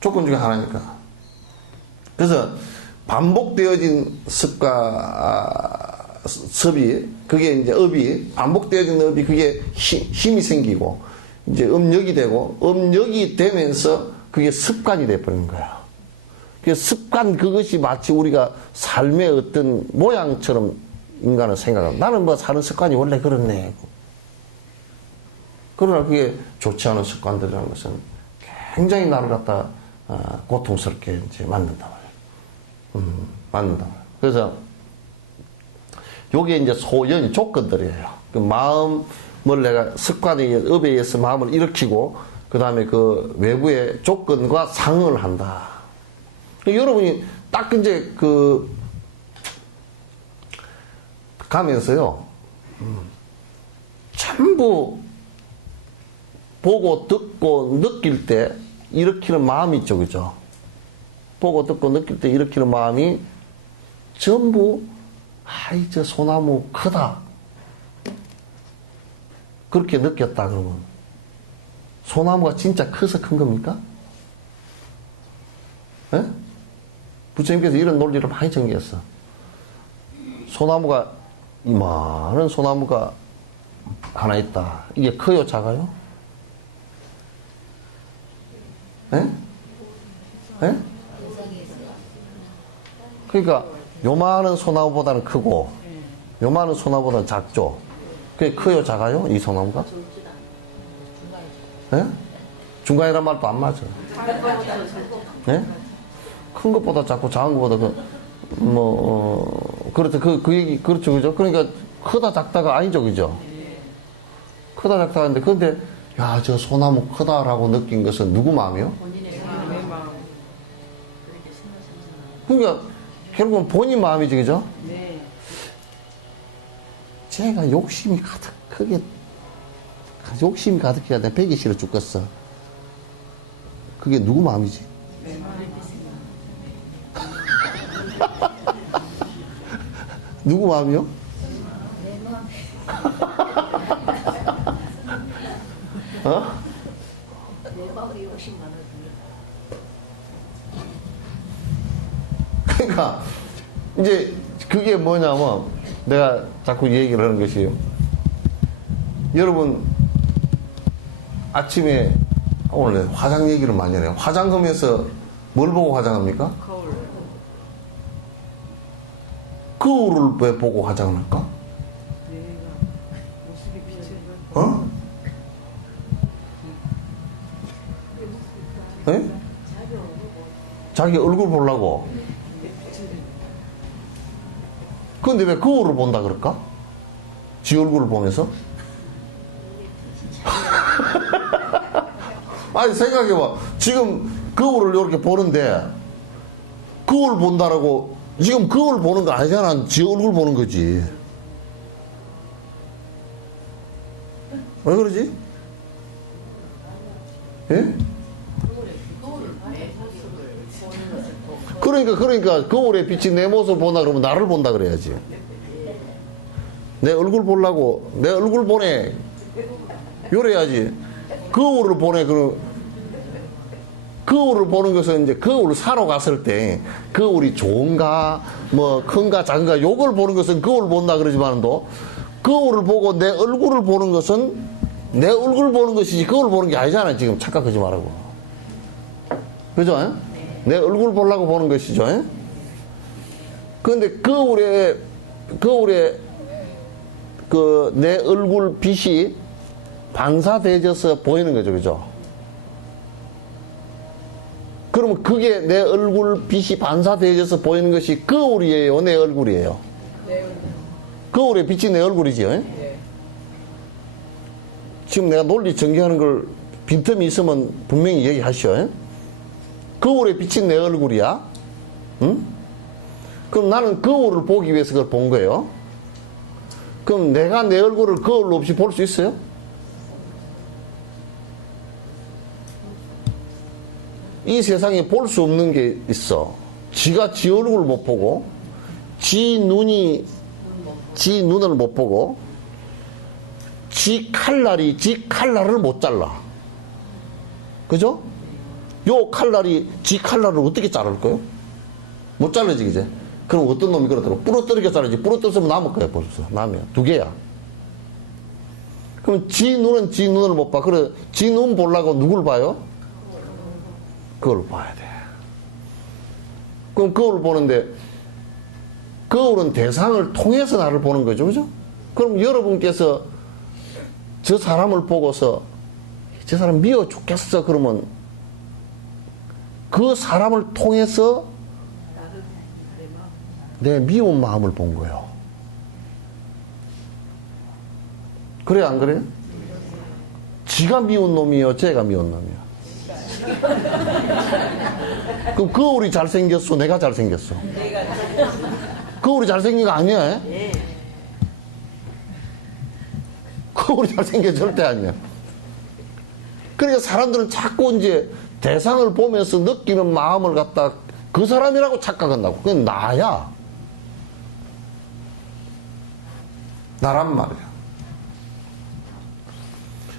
조건 중에 하나니까. 그래서 반복되어진 습이, 그게 이제 업이, 반복되어진 업이 그게 힘이 생기고, 이제 업력이 되고, 업력이 되면서 그게 습관이 돼버리는 거야. 그 습관, 그것이 마치 우리가 삶의 어떤 모양처럼 인간은 생각하고, 나는 뭐 사는 습관이 원래 그렇네. 그러나 그게 좋지 않은 습관들이라는 것은 굉장히 나를 갖다 고통스럽게 이제 만든다 말이에요. 만든다 말이에요. 그래서 요게 이제 소연이 조건들이에요. 그 마음을 내가 습관에 업에 의해서 마음을 일으키고 그 다음에 그 외부의 조건과 상응을 한다. 여러분이 딱 이제 가면서요, 전부 보고 듣고 느낄 때 일으키는 마음이 있죠, 그죠? 보고 듣고 느낄 때 일으키는 마음이 전부, 아이, 저 소나무 크다. 그렇게 느꼈다, 그러면. 소나무가 진짜 커서 큰 겁니까? 예? 부처님께서 이런 논리를 많이 전개했어. 소나무가, 이만한 소나무가 하나 있다. 이게 커요, 작아요? 예? 예? 그러니까 요만한 소나무보다는 크고 요만한 소나무보다는 작죠. 그게 커요, 작아요? 이 소나무가? 예? 중간이란 말도 안 맞아. 예? 큰 것보다 작고 작은 것보다 그렇죠. 그 얘기, 그렇죠. 그죠? 그러니까 크다 작다가 아니죠. 그죠? 크다 작다 하는데, 근데, 야, 저 소나무 크다라고 느낀 것은 누구 마음이요? 그러니까, 결국은 본인 마음이지, 그죠? 네. 제가 욕심이 욕심이 가득해야 돼. 배기 싫어 죽겠어. 그게 누구 마음이지? 누구 마음이요? 내 마음. 어? 내 마음이 욕심 많아집니다. 그러니까 이제 그게 뭐냐면 내가 자꾸 얘기를 하는 것이, 여러분 아침에 오늘 화장 얘기를 많이 해요. 화장하면서 뭘 보고 화장합니까? 거울을 왜 보고 화장을 할까? 어? 네? 자기 얼굴 보려고. 근데 왜 거울을 본다 그럴까? 지 얼굴을 보면서? 아니, 생각해봐. 지금 거울을 이렇게 보는데, 거울 본다라고, 지금 거울 보는 거 아니잖아. 지 얼굴 보는 거지. 왜 그러지? 예? 그러니까 거울에 비친 내 모습 본다 그러면 나를 본다 그래야지. 내 얼굴 보려고, 내 얼굴 보내. 요래야지. 거울을 보내. 거울을 보는 것은 이제 거울을 사러 갔을 때 거울이 좋은가 뭐 큰가 작은가 요걸 보는 것은 거울 본다 그러지만도, 거울을 보고 내 얼굴을 보는 것은 내 얼굴 보는 것이지 거울 보는 게 아니잖아요. 지금 착각하지 말라고. 그죠? 내 얼굴 보려고 보는 것이죠. 그런데 거울에 그 내 얼굴 빛이 반사되어서 보이는 거죠. 그죠? 그러면 그게 내 얼굴 빛이 반사되어져서 보이는 것이 거울이에요, 내 얼굴이에요? 거울에 비친 내 얼굴이죠. 지금 내가 논리 전개하는 걸 빈틈이 있으면 분명히 얘기하시오. 거울에 비친 내 얼굴이야. 응? 그럼 나는 거울을 보기 위해서 그걸 본 거예요. 그럼 내가 내 얼굴을 거울 없이 볼 수 있어요? 이 세상에 볼 수 없는 게 있어. 지가 지 얼굴을 못 보고, 지 눈을 못 보고, 지 칼날을 못 잘라. 그죠? 요 칼날이 지 칼날을 어떻게 자를까요? 못 잘라지, 그제? 그럼 어떤 놈이 그러더라고. 부러뜨리게 자르지. 부러뜨렸으면 남을 거야, 벌써. 남이야. 두 개야. 그럼 지 눈은 지 눈을 못 봐. 그래, 지 눈 보려고 누굴 봐요? 그걸 봐야 돼. 그럼 거울을 보는데, 거울은 대상을 통해서 나를 보는 거죠, 그죠? 그럼 여러분께서 저 사람을 보고서, 저 사람 미워 죽겠어, 그러면, 그 사람을 통해서 내 미운 마음을 본 거예요. 그래, 안 그래요? 지가 미운 놈이요, 쟤가 미운 놈이요? 그럼 거울이 잘생겼어, 내가 잘생겼어? 거울이 잘생긴 거 아니야? 거울이 잘생긴 게 절대 아니야. 그러니까 사람들은 자꾸 이제 대상을 보면서 느끼는 마음을 갖다 그 사람이라고 착각한다고. 그건 나야. 나란 말이야.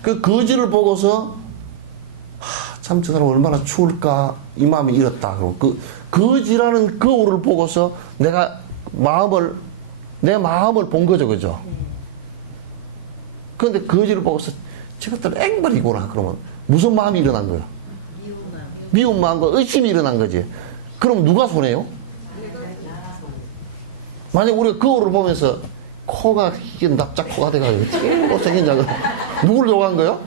그 거지를 보고서 참 저 사람 얼마나 추울까 이 마음이 이렇다. 그러고 그 거지라는 거울을 보고서 내가 내 마음을 본 거죠, 그죠? 그런데 거지를 보고서 저것들 앵벌이구나. 그러면 무슨 마음이 일어난 거야? 미운 마음과 의심이 일어난 거지. 그럼 누가 손해요? 만약 우리가 거울을 보면서 코가 이게 납작 코가 돼가지고 어떻게 못생겼냐, 누굴 욕한 거요?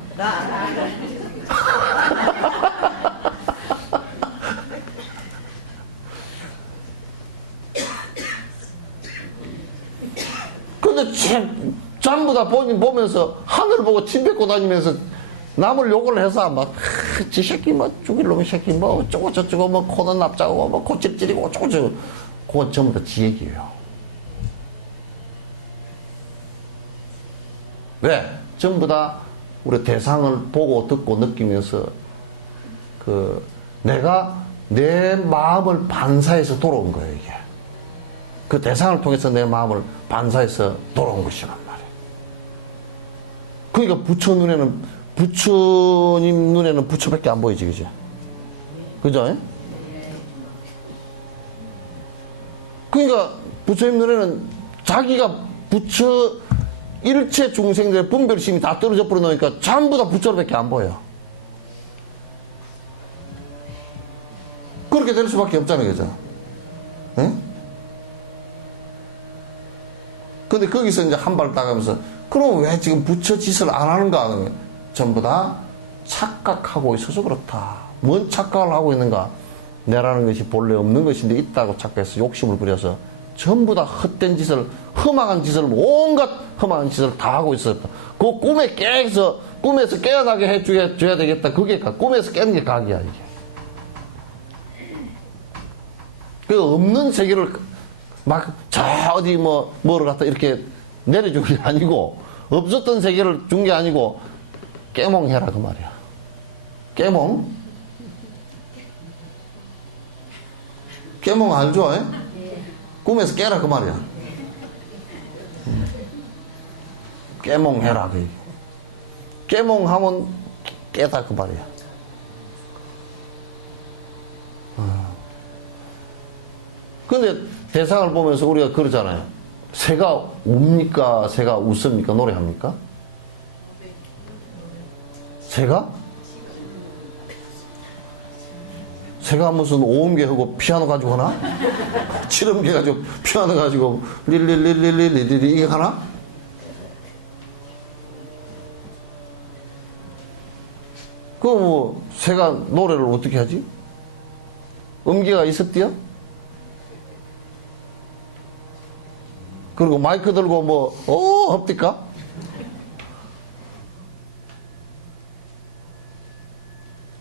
근데 전부 다 보면서 하늘 보고 침 뱉고 다니면서 남을 욕을 해서 막 지 새끼 뭐 죽일 놈의 새끼 뭐 어쩌고 저쩌고 뭐 코는 납작하고 뭐 코찔찔이고 어쩌고 저쩌고 그건 전부 다 지 얘기예요. 왜? 전부 다 우리 대상을 보고 듣고 느끼면서 내가 내 마음을 반사해서 돌아온 거예요, 이게. 그 대상을 통해서 내 마음을 반사해서 돌아온 것이란 말이에요. 그러니까 부처님 눈에는 부처밖에 안 보이지, 그죠? 그죠? 그러니까 부처님 눈에는 자기가 부처 일체 중생들의 분별심이 다 떨어져 버려 놓으니까 전부 다 부처로밖에 안 보여. 그렇게 될 수밖에 없잖아요, 그죠? 예? 근데 거기서 이제 한 발 따가면서 그럼 왜 지금 부처 짓을 안 하는가? 전부 다 착각하고 있어서 그렇다. 뭔 착각을 하고 있는가? 내라는 것이 본래 없는 것인데 있다고 착각해서 욕심을 부려서 전부 다 헛된 짓을, 험악한 짓을, 온갖 험악한 짓을 다 하고 있었다. 그 꿈에서 깨어나게 해줘야 되겠다. 그게 꿈에서 깨는 게 각이야, 이게. 그 없는 세계를 막 저 어디 뭐를 갖다 이렇게 내려준 게 아니고, 없었던 세계를 준 게 아니고 깨몽해라 그 말이야. 깨몽? 깨몽 알죠? 에? 꿈에서 깨라 그 말이야. 깨몽해라 그 얘기. 깨몽하면 깨다 그 말이야. 근데 대상을 보면서 우리가 그러잖아요. 새가 웁니까? 새가 웃습니까? 노래합니까? 새가? 새가 무슨 오음계 하고 피아노 가지고 하나? 칠음계 가지고 피아노 가지고 릴릴릴릴릴릴리 이게 하나? 새가 노래를 어떻게 하지? 음기가 있었디요? 그리고 마이크 들고 합니까?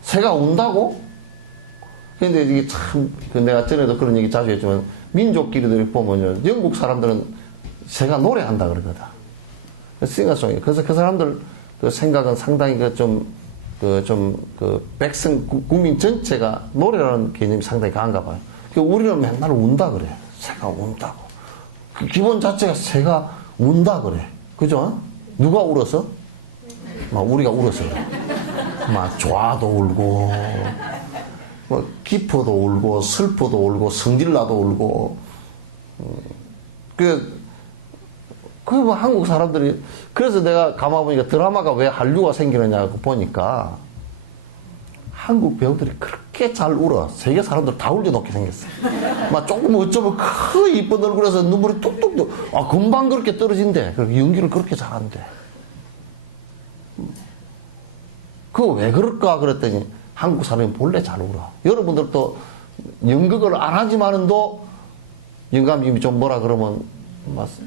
새가 운다고? 근데 이게 참, 내가 전에도 그런 얘기 자주 했지만, 민족끼리도 보면요, 영국 사람들은 새가 노래한다 그러거든. 싱어송이. 그래서 그 사람들 그 생각은 상당히 백성, 국민 전체가 노래라는 개념이 상당히 강한가 봐요. 우리는 맨날 운다 그래. 새가 운다고. 그 기본 자체가 새가 운다 그래. 그죠? 누가 울어서? 우리가 울어서 그래. 좋아도 울고, 기뻐도 울고, 슬퍼도 울고, 성질나도 울고. 한국 사람들이, 그래서 내가 가만 보니까 드라마가 왜 한류가 생기느냐고 보니까, 한국 배우들이 그렇게 잘 울어. 세계 사람들 다 울려놓게 생겼어. 조금 어쩌면 이쁜 얼굴에서 눈물이 뚝뚝뚝, 금방 그렇게 떨어진대. 연기를 그렇게 잘한대. 그거 왜 그럴까? 그랬더니, 한국 사람이 본래 잘 울어. 여러분들도 연극을 안 하지만은도, 영감님이 좀 뭐라 그러면,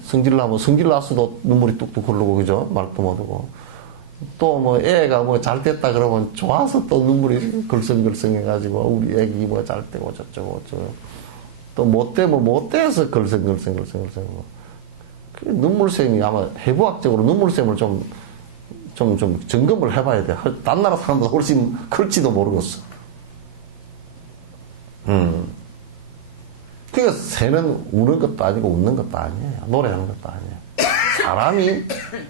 성질 났어도 눈물이 뚝뚝 흐르고, 그죠? 말도 못하고. 또 애가 잘 됐다 그러면 좋아서 또 눈물이 걸성걸성해가지고, 우리 애기 잘 되고, 저쩌고. 또 못되면 못돼서 걸성걸성. 눈물샘이 아마 해부학적으로 눈물샘을 좀 점검을 해봐야 돼. 딴 나라 사람보다 훨씬 클지도 모르겠어. 그러니까 새는 우는 것도 아니고 웃는 것도 아니에요. 노래하는 것도 아니에요.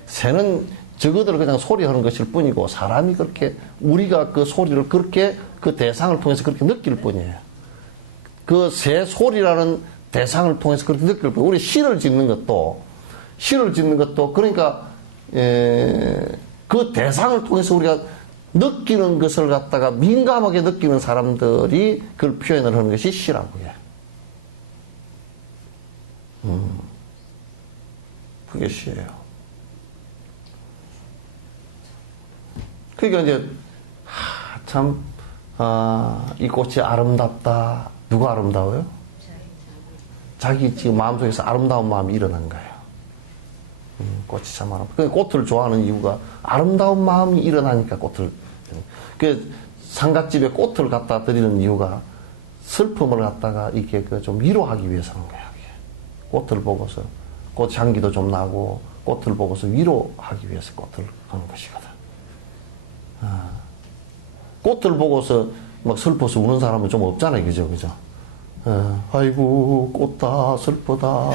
새는 저거들 그냥 소리하는 것일 뿐이고, 사람이 그렇게, 우리가 그 소리를 그렇게, 그 대상을 통해서 그렇게 느낄 뿐이에요. 그 새 소리라는 대상을 통해서 그렇게 느낄 뿐이에요. 우리 시를 짓는 것도, 그러니까, 그 대상을 통해서 우리가 느끼는 것을 갖다가 민감하게 느끼는 사람들이 그걸 표현을 하는 것이 시라고 해요. 그게 시예요. 그러니까 이제, 이 꽃이 아름답다. 누가 아름다워요? 자기 지금 마음속에서 아름다운 마음이 일어난 거예요. 꽃이 참 아름다워. 꽃을 좋아하는 이유가 아름다운 마음이 일어나니까 꽃을. 상갓집에 꽃을 갖다 드리는 이유가 슬픔을 갖다가 이렇게 좀 위로하기 위해서 하는 거예요. 꽃을 보고서 꽃 향기도 좀 나고 꽃을 보고서 위로하기 위해서 꽃을 하는 것이거든. 꽃을 보고서 슬퍼서 우는 사람은 좀 없잖아요. 그죠? 아이고, 꽃다, 슬프다.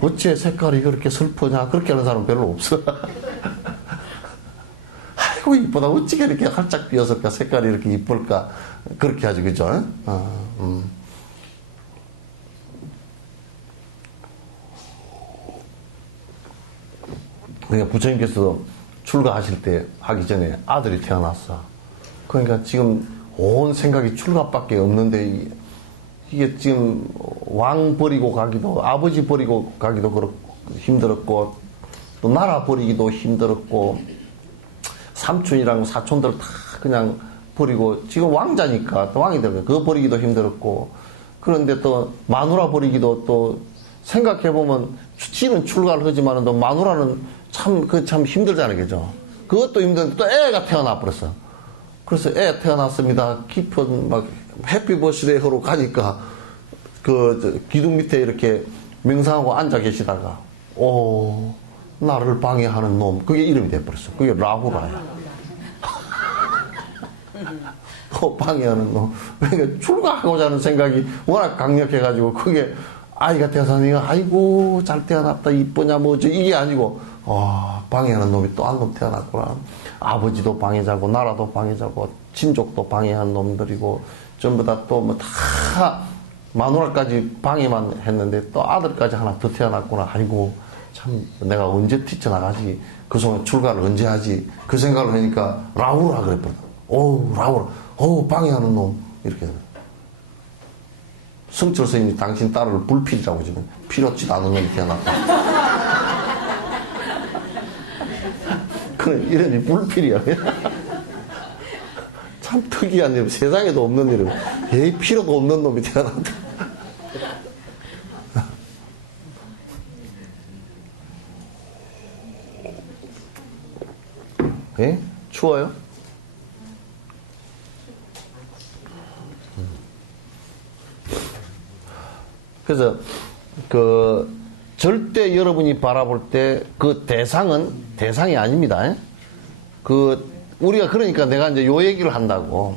어째 색깔이 그렇게 슬프냐. 그렇게 하는 사람은 별로 없어. 아이고, 이쁘다. 어찌 이렇게 활짝 피었을까. 색깔이 이렇게 이쁠까. 그렇게 하지. 그죠? 그러니까 부처님께서도 출가하실 때 하기 전에 아들이 태어났어. 그러니까 지금 온 생각이 출가밖에 없는데 이게 지금 왕 버리고 가기도, 아버지 버리고 가기도 그렇고 힘들었고, 또 나라 버리기도 힘들었고, 삼촌이랑 사촌들 다 그냥 버리고, 지금 왕자니까 또 왕이 되고 그거 버리기도 힘들었고, 그런데 또 마누라 버리기도 또 생각해보면 지는 출가를 하지만 또 마누라는 참 힘들잖아요. 그죠? 그것도 힘든데 또 애가 태어나 버렸어. 그래서 애 태어났습니다. 깊은 햇빛 버시대 하러 가니까 기둥 밑에 이렇게 명상하고 앉아 계시다가 나를 방해하는 놈, 그게 이름이 돼버렸어. 그게 라후라야. 방해하는 놈. 그러니까 출가하고자 하는 생각이 워낙 강력해가지고 그게 아이가 태어나니까 아이고 잘 태어났다 이쁘냐 이게 아니고 방해하는 놈이 또 한 놈 태어났구나. 아버지도 방해자고 나라도 방해자고 친족도 방해하는 놈들이고 전부 다 또 다 마누라까지 방해만 했는데 또 아들까지 하나 더 태어났구나. 아이고 참 내가 언제 뛰쳐나가지, 그 속에 출가를 언제 하지, 그 생각을 하니까 라우라 그랬거든. 라우라, 방해하는 놈 이렇게. 성철 스님이 당신 딸을 불필이라고 지금 필요치 않은 놈이 태어났다. 그래, 이름이 불필이야. 참 특이한 일, 세상에도 없는 일을, 에이, 필요도 없는 놈이 태어난다. 예? 추워요? 그래서, 절대 여러분이 바라볼 때 그 대상은 대상이 아닙니다. 우리가 그러니까 내가 이제 요 얘기를 한다고.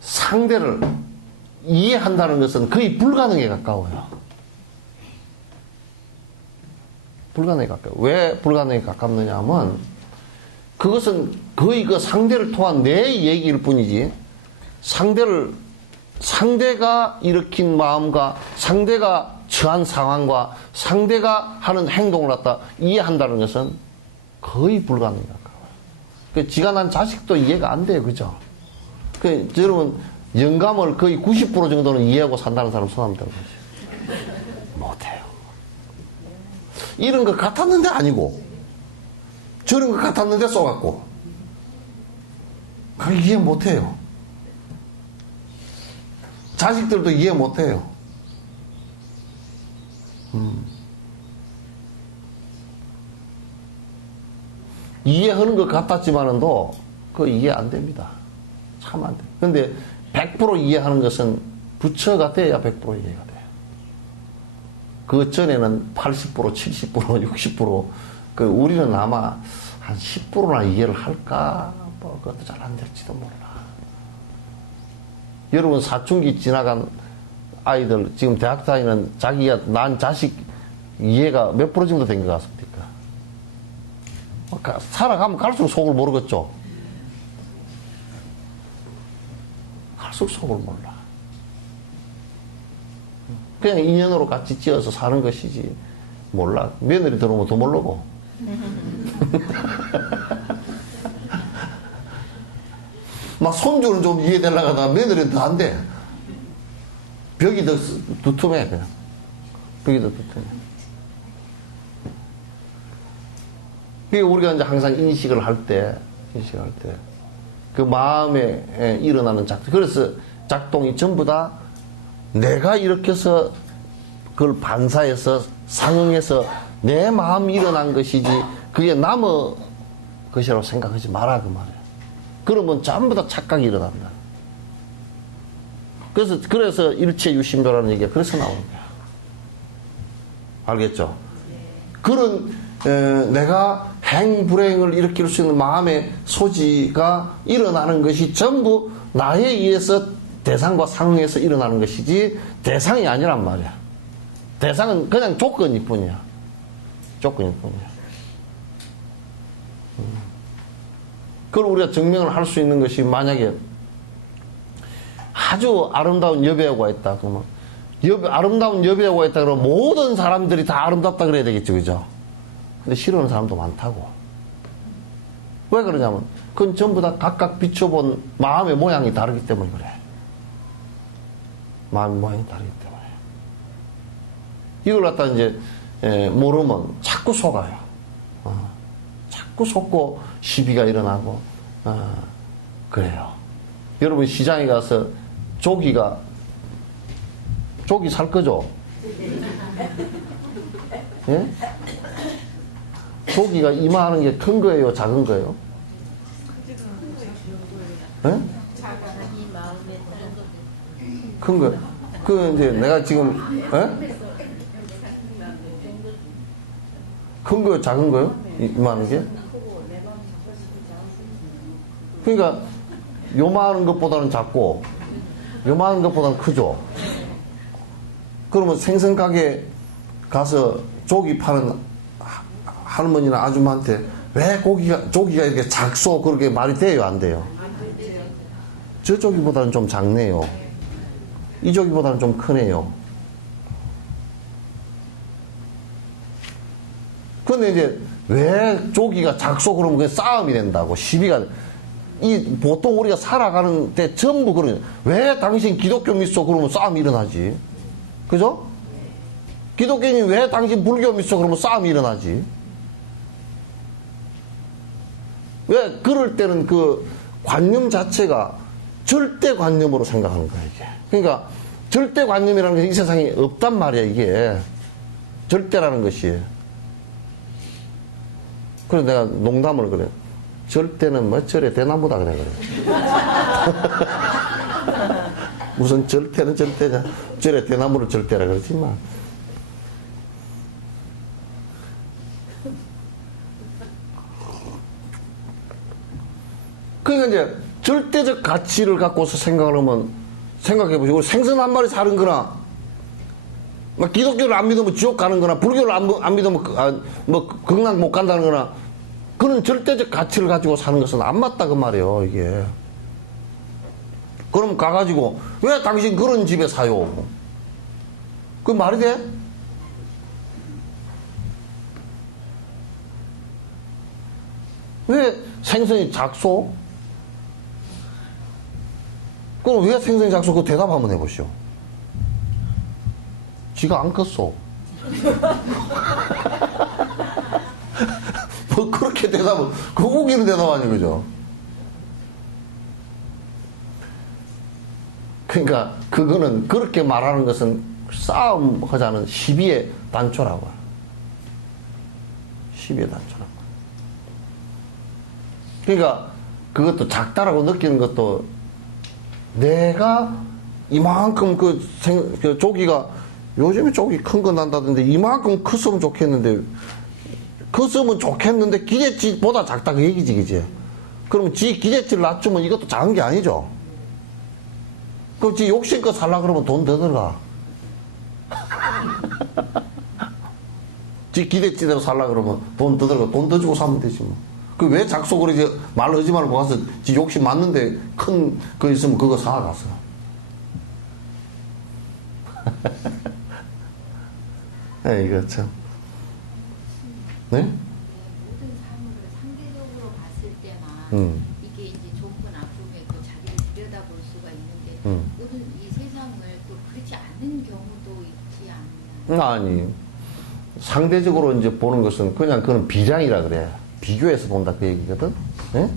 상대를 이해한다는 것은 거의 불가능에 가까워요. 불가능에 가까워요. 왜 불가능에 가깝느냐 하면 그것은 거의 그 상대를 통한 내 얘기일 뿐이지 상대가 일으킨 마음과 상대가 처한 상황과 상대가 하는 행동을 갖다 이해한다는 것은 거의 불가능에 가까워요. 지가 난 자식도 이해가 안 돼요. 그죠? 여러분, 영감을 거의 90% 정도는 이해하고 산다는 사람 손 한번 들어보세요. 못해요. 이런 것 같았는데 아니고, 저런 것 같았는데 쏘갖고, 그걸 이해 못해요. 자식들도 이해 못해요. 이해하는 것 같았지만은도 그거 이해 안 됩니다. 참 안 돼. 근데 100% 이해하는 것은 부처가 돼야 100% 이해가 돼요. 그 전에는 80%, 70%, 60%, 우리는 아마 한 10%나 이해를 할까? 그것도 잘 안 될지도 몰라. 여러분, 사춘기 지나간 아이들, 지금 대학 다니는 자기가 난 자식 이해가 몇 프로 정도 된 것 같습니까? 살아가면 갈수록 속을 모르겠죠? 갈수록 속을 몰라. 그냥 인연으로 같이 찌어서 사는 것이지. 몰라. 며느리 들어오면 더 모르고. 막 손주는 좀 이해되려고 하다가 며느리는 더 안 돼. 벽이 더 두툼해, 그냥. 벽이 더 두툼해. 그러니까 우리가 이제 항상 인식을 할 때, 그 마음에 일어나는 작동. 그래서 작동이 전부 다 내가 이렇게 해서 그걸 반사해서 상응해서 내 마음이 일어난 것이지 그게 남의 것이라고 생각하지 마라, 그 말이야. 그러면 전부 다 착각이 일어난다. 그래서 일체유심조라는 얘기가 그래서 나오는 거야. 알겠죠? 그런 내가 행불행을 일으킬 수 있는 마음의 소지가 일어나는 것이 전부 나에 의해서 대상과 상응해서 일어나는 것이지 대상이 아니란 말이야. 대상은 그냥 조건일 뿐이야. 조건일 뿐이야. 그걸 우리가 증명을 할 수 있는 것이 만약에 아주 아름다운 여배우가 있다. 그러면 아름다운 여배우가 있다 그러면 모든 사람들이 다 아름답다 그래야 되겠죠. 그죠? 근데 싫어하는 사람도 많다고. 왜 그러냐면 그건 전부 다 각각 비춰본 마음의 모양이 다르기 때문에 그래. 마음의 모양이 다르기 때문에. 이걸 갖다 이제 모르면 자꾸 속아요. 자꾸 속고 시비가 일어나고 그래요. 여러분 시장에 가서 조기 살 거죠? 예? 조기가 이마하는 게 큰 거예요? 작은 거예요? 예? 큰 거. 이제 내가 지금, 예? 큰 거요? 작은 거요? 이마하는 게? 그러니까, 요만한 것보다는 작고, 요만한 것보다는 크죠? 그러면 생선가게 가서 조기 파는 할머니나 아줌마한테 왜 조기가 이렇게 작소? 그렇게 말이 돼요? 안 돼요? 저 조기보다는 좀 작네요. 이 조기보다는 좀 크네요. 근데 이제 왜 조기가 작소? 그러면 그게 싸움이 된다고. 시비가. 보통 우리가 살아가는 때 전부 그러냐. 왜 당신 기독교 믿소? 그러면 싸움이 일어나지. 그죠? 기독교인이 왜 당신 불교 믿소? 그러면 싸움이 일어나지. 왜? 그럴 때는 그 관념 자체가 절대관념으로 생각하는 거야, 이게. 그러니까 절대관념이라는 게 이 세상에 없단 말이야, 이게. 절대라는 것이. 그래서 내가 농담을 그래. 절대는 뭐 절에 대나무다 그래. 무슨 절대는 절대냐. 절에 대나무를 절대라 그러지만. 그러니까 이제 절대적 가치를 갖고서 생각을 하면 생각해보시고 생선 한 마리 사는 거나 막 기독교를 안 믿으면 지옥 가는 거나 불교를 안 믿으면 뭐 극락 못 간다는 거나 그런 절대적 가치를 가지고 사는 것은 안 맞다 그 말이에요 이게. 그럼 가가지고 왜 당신 그런 집에 사요? 그 말이 돼? 왜 생선이 작소? 그럼 왜 생선이 작소? 그 대답 한번 해보시오. 지가 안 컸어. 뭐 그렇게 대답을, 그 우기는 대답 아니에요, 그죠? 그러니까 그거는 그렇게 말하는 것은 싸움 하자는 시비의 단초라고. 시비의 단초라고. 그러니까 그것도 작다라고 느끼는 것도 내가 이만큼 그 조기가 요즘에 조기 큰 거 난다던데 이만큼 컸으면 좋겠는데 컸으면 좋겠는데 기대치보다 작다 그 얘기지 그지? 그러면 지 기대치를 낮추면 이것도 작은 게 아니죠? 그럼 지 욕심껏 살라 그러면 돈 더 들어가. 지 기대치대로 살라 그러면 돈 더 들어가. 돈 더 주고 사면 되지 뭐. 그 왜 작속으로 이제 말 하지 말고 가서 지 욕심 맞는데 큰 거 있으면 그거 사가서. 이거 참. 네? 모든 사물을 상대적으로 봤을 때만 이게 이제 좋은 나쁨에 또 자기를 들여다볼 수가 있는데 모든 이 세상을 또 그렇지 않은 경우도 있지 않나? 아니 상대적으로 이제 보는 것은 그냥 그건 비량이라 그래. 비교해서 본다 그 얘기거든. 네?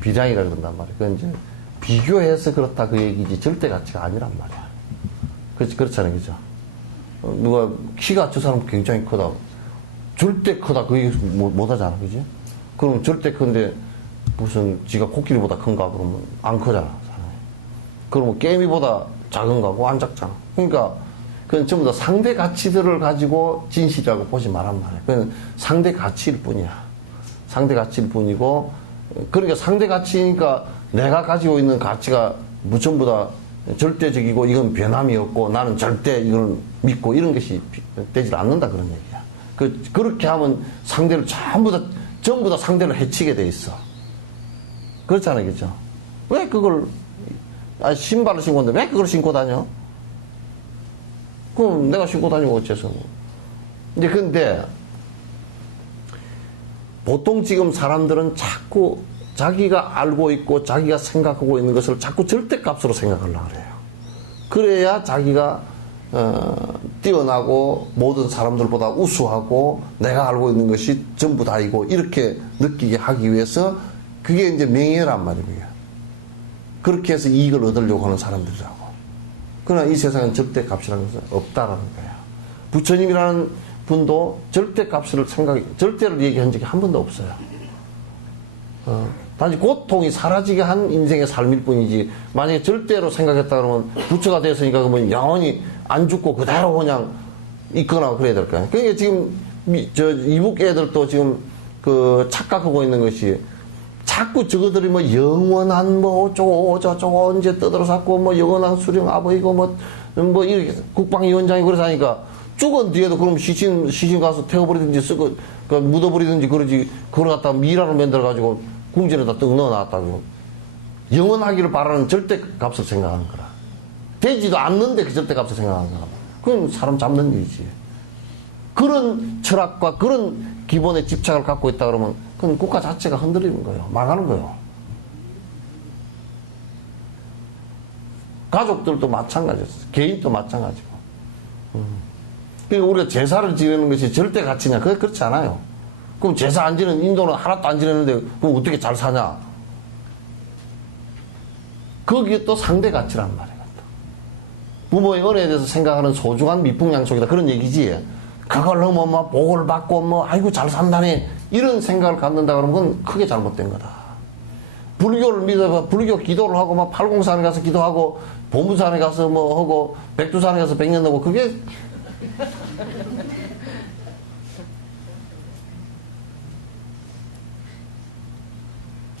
비량이라 그런단 말이야. 그건 이제 비교해서 그렇다 그 얘기지 절대 가치가 아니란 말이야. 그렇잖아요, 그죠? 누가 키가 저 사람 굉장히 크다. 절대 크다 그 얘기 못 하잖아, 그지? 그럼 절대 큰데 무슨 지가 코끼리보다 큰가 그러면 안 크잖아. 그러면 게임이보다 작은가 고 안 작잖아. 그러니까 그건 전부 다 상대 가치들을 가지고 진실이라고 보지 말란 말이야. 그건 상대 가치일 뿐이야. 상대 가치일 뿐이고, 그러니까 상대 가치니까 내가 가지고 있는 가치가 전부 다 절대적이고 이건 변함이 없고 나는 절대 이걸 믿고 이런 것이 되질 않는다 그런 얘기야. 그렇게 하면 상대를 전부 다 상대를 해치게 돼 있어. 그렇잖아요, 그죠? 왜 그걸 신발을 신고 있는데 왜 그걸 신고 다녀? 그럼 내가 신고 다니고 어째서? 이제 근데 보통 지금 사람들은 자꾸 자기가 알고 있고 자기가 생각하고 있는 것을 자꾸 절대값으로 생각하려고 그래요. 그래야 자기가 뛰어나고 모든 사람들보다 우수하고 내가 알고 있는 것이 전부 다이고 이렇게 느끼게 하기 위해서 그게 이제 명예란 말입니다. 그렇게 해서 이익을 얻으려고 하는 사람들이라고. 그러나 이 세상은 절대값이라는 것은 없다라는 거예요. 부처님이라는 분도 절대값을 절대를 얘기한 적이 한 번도 없어요. 단지 고통이 사라지게 한 인생의 삶일 뿐이지, 만약에 절대로 생각했다 그러면 부처가 됐으니까 그러면 영원히 안 죽고 그대로 그냥 있거나 그래야 될 거야. 그러니까 지금 이북 애들도 지금 착각하고 있는 것이 자꾸 저거들이 뭐 영원한 뭐 어쩌고 저쩌고 언제 떠들어 샀고 뭐 영원한 수령 아버이고 뭐 이렇게 국방위원장이 그래서 하니까 죽은 뒤에도 그럼 시신 가서 태워버리든지 묻어버리든지 그러지, 그걸 갖다 미라로 만들어가지고 궁전에다 떡 넣어놨다고. 영원하기를 바라는 절대값을 생각하는 거라. 되지도 않는데 그 절대값을 생각하는 거라. 그건 사람 잡는 일이지. 그런 철학과 그런 기본의 집착을 갖고 있다 그러면 그건 국가 자체가 흔들리는 거예요. 망하는 거예요. 가족들도 마찬가지였어. 개인도 마찬가지고. 그러니까 우리가 제사를 지내는 것이 절대 가치냐? 그렇지 않아요. 그럼 제사 안 지는 인도는 하나도 안 지냈는데 그럼 어떻게 잘 사냐? 거기에 또 상대 가치란 말이야. 부모의 은혜에 대해서 생각하는 소중한 미풍양속이다. 그런 얘기지. 그걸 너무 뭐 복을 받고 뭐 아이고 잘 산다네 이런 생각을 갖는다 그러면 그건 크게 잘못된 거다. 불교를 믿어봐. 불교 기도를 하고 막 팔공산에 가서 기도하고 보문산에 가서 뭐 하고 백두산에 가서 백년 하고 그게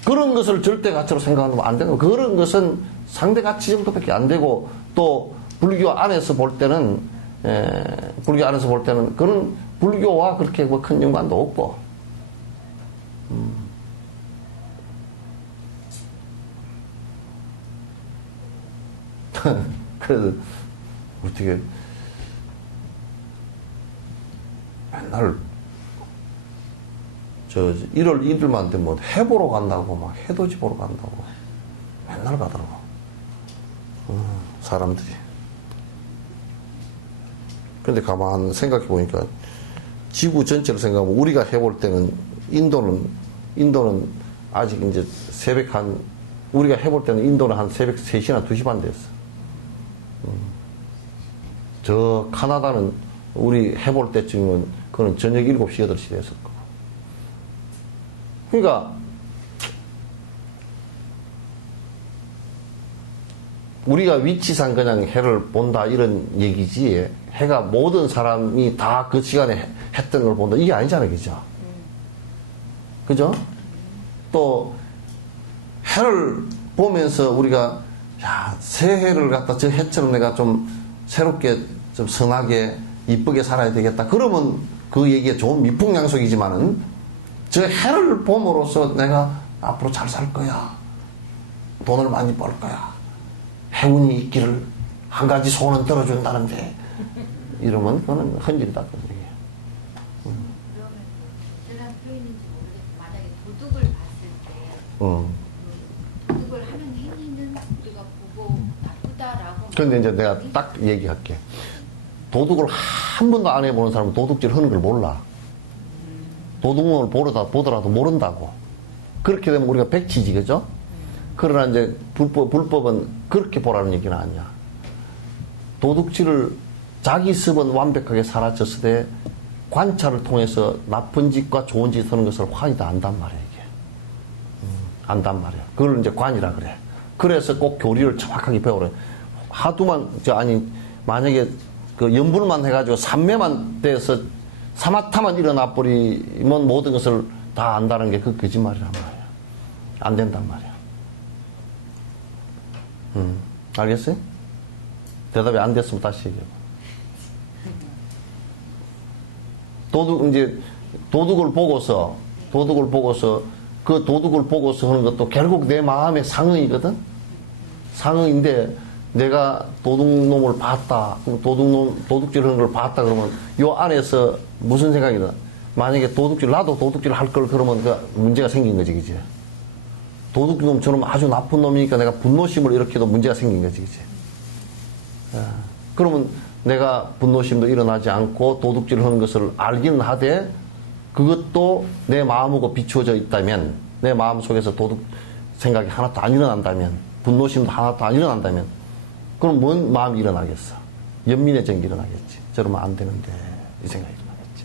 그런 것을 절대 가치로 생각하면 안 되는 거. 그런 것은 상대 가치 정도밖에 안 되고 또 불교 안에서 볼 때는 그런 불교와 그렇게 뭐 큰 연관도 없고. 그래도 어떻게 맨날 1월 1일만 되면 해보러 간다고 막 해돋이 보러 간다고 맨날 가더라고. 사람들이. 근데 가만 생각해 보니까 지구 전체를 생각하면 우리가 해볼 때는 인도는 아직 이제 새벽 우리가 해볼 때는 인도는 한 새벽 3시나 2시 반 됐어. 저 카나다는 우리 해볼 때쯤은 그건 저녁 7시, 8시 됐을 거고. 그러니까 우리가 위치상 그냥 해를 본다 이런 얘기지 해가 모든 사람이 다 그 시간에 했던 걸 본다 이게 아니잖아요. 그죠? 그죠? 또 해를 보면서 우리가 야, 새해를 갖다 저 해처럼 내가 좀 새롭게 좀 선하게 이쁘게 살아야 되겠다. 그러면 그 얘기가 좋은 미풍양속이지만은 저 해를 봄으로써 내가 앞으로 잘 살 거야. 돈을 많이 벌 거야. 행운이 있기를 한 가지 소원은 들어준다는데 이러면 그거는 헌질이다. 그러면 제가 표현인지 모르겠어요. 만약에 도둑을 봤을 때 도둑을 하는 행위는 우리가 보고 나쁘다라고. 그런데 이제 내가 딱 얘기할게. 도둑을 한 번도 안 해보는 사람은 도둑질 하는 걸 몰라. 도둑놈을 보더라도 모른다고. 그렇게 되면 우리가 백치지, 그죠? 그러나 이제 불법은 그렇게 보라는 얘기는 아니야. 도둑질을 자기 습은 완벽하게 사라졌을 때 관찰을 통해서 나쁜 짓과 좋은 짓 하는 것을 관이 다 안단 말이야, 이게. 안단 말이야. 그걸 이제 관이라 그래. 그래서 꼭 교리를 정확하게 배우래. 만약에 그 연불만 해가지고 삼매만 돼서 사마타만 일어나 버리면 모든 것을 다 안다는 게 그 거짓말이란 말이야. 안 된단 말이야. 알겠어요? 대답이 안 됐으면 다시 얘기해봐. 도둑을 보고서 그 도둑을 보고서 하는 것도 결국 내 마음의 상응이거든? 상응인데 내가 도둑놈을 봤다. 도둑질 하는 걸 봤다 그러면 요 안에서 무슨 생각이 나? 만약에 나도 도둑질 할 걸 그러면 그 문제가 생긴 거지, 그지? 도둑놈 저놈 아주 나쁜 놈이니까 내가 분노심을 일으켜도 문제가 생긴 거지, 그지? 그러면 내가 분노심도 일어나지 않고 도둑질을 하는 것을 알기는 하되 그것도 내 마음하고 비추어져 있다면 내 마음 속에서 도둑 생각이 하나도 안 일어난다면 분노심도 하나도 안 일어난다면 그럼 뭔 마음이 일어나겠어? 연민의 정이 일어나겠지. 저러면 안 되는데 이 생각이 일어나겠지.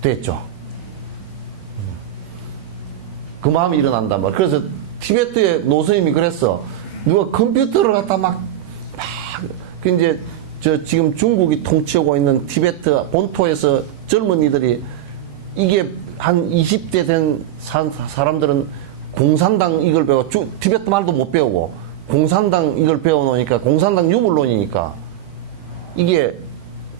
됐죠? 그 마음이 일어난단 말이야. 그래서 티베트의 노스님이 그랬어. 누가 컴퓨터를 갖다 그 이제 지금 중국이 통치하고 있는 티베트 본토에서 젊은이들이 이게 한 20대 된 사람들은 공산당 이걸 배워 티베트 말도 못 배우고 공산당 이걸 배워놓으니까 공산당 유물론이니까 이게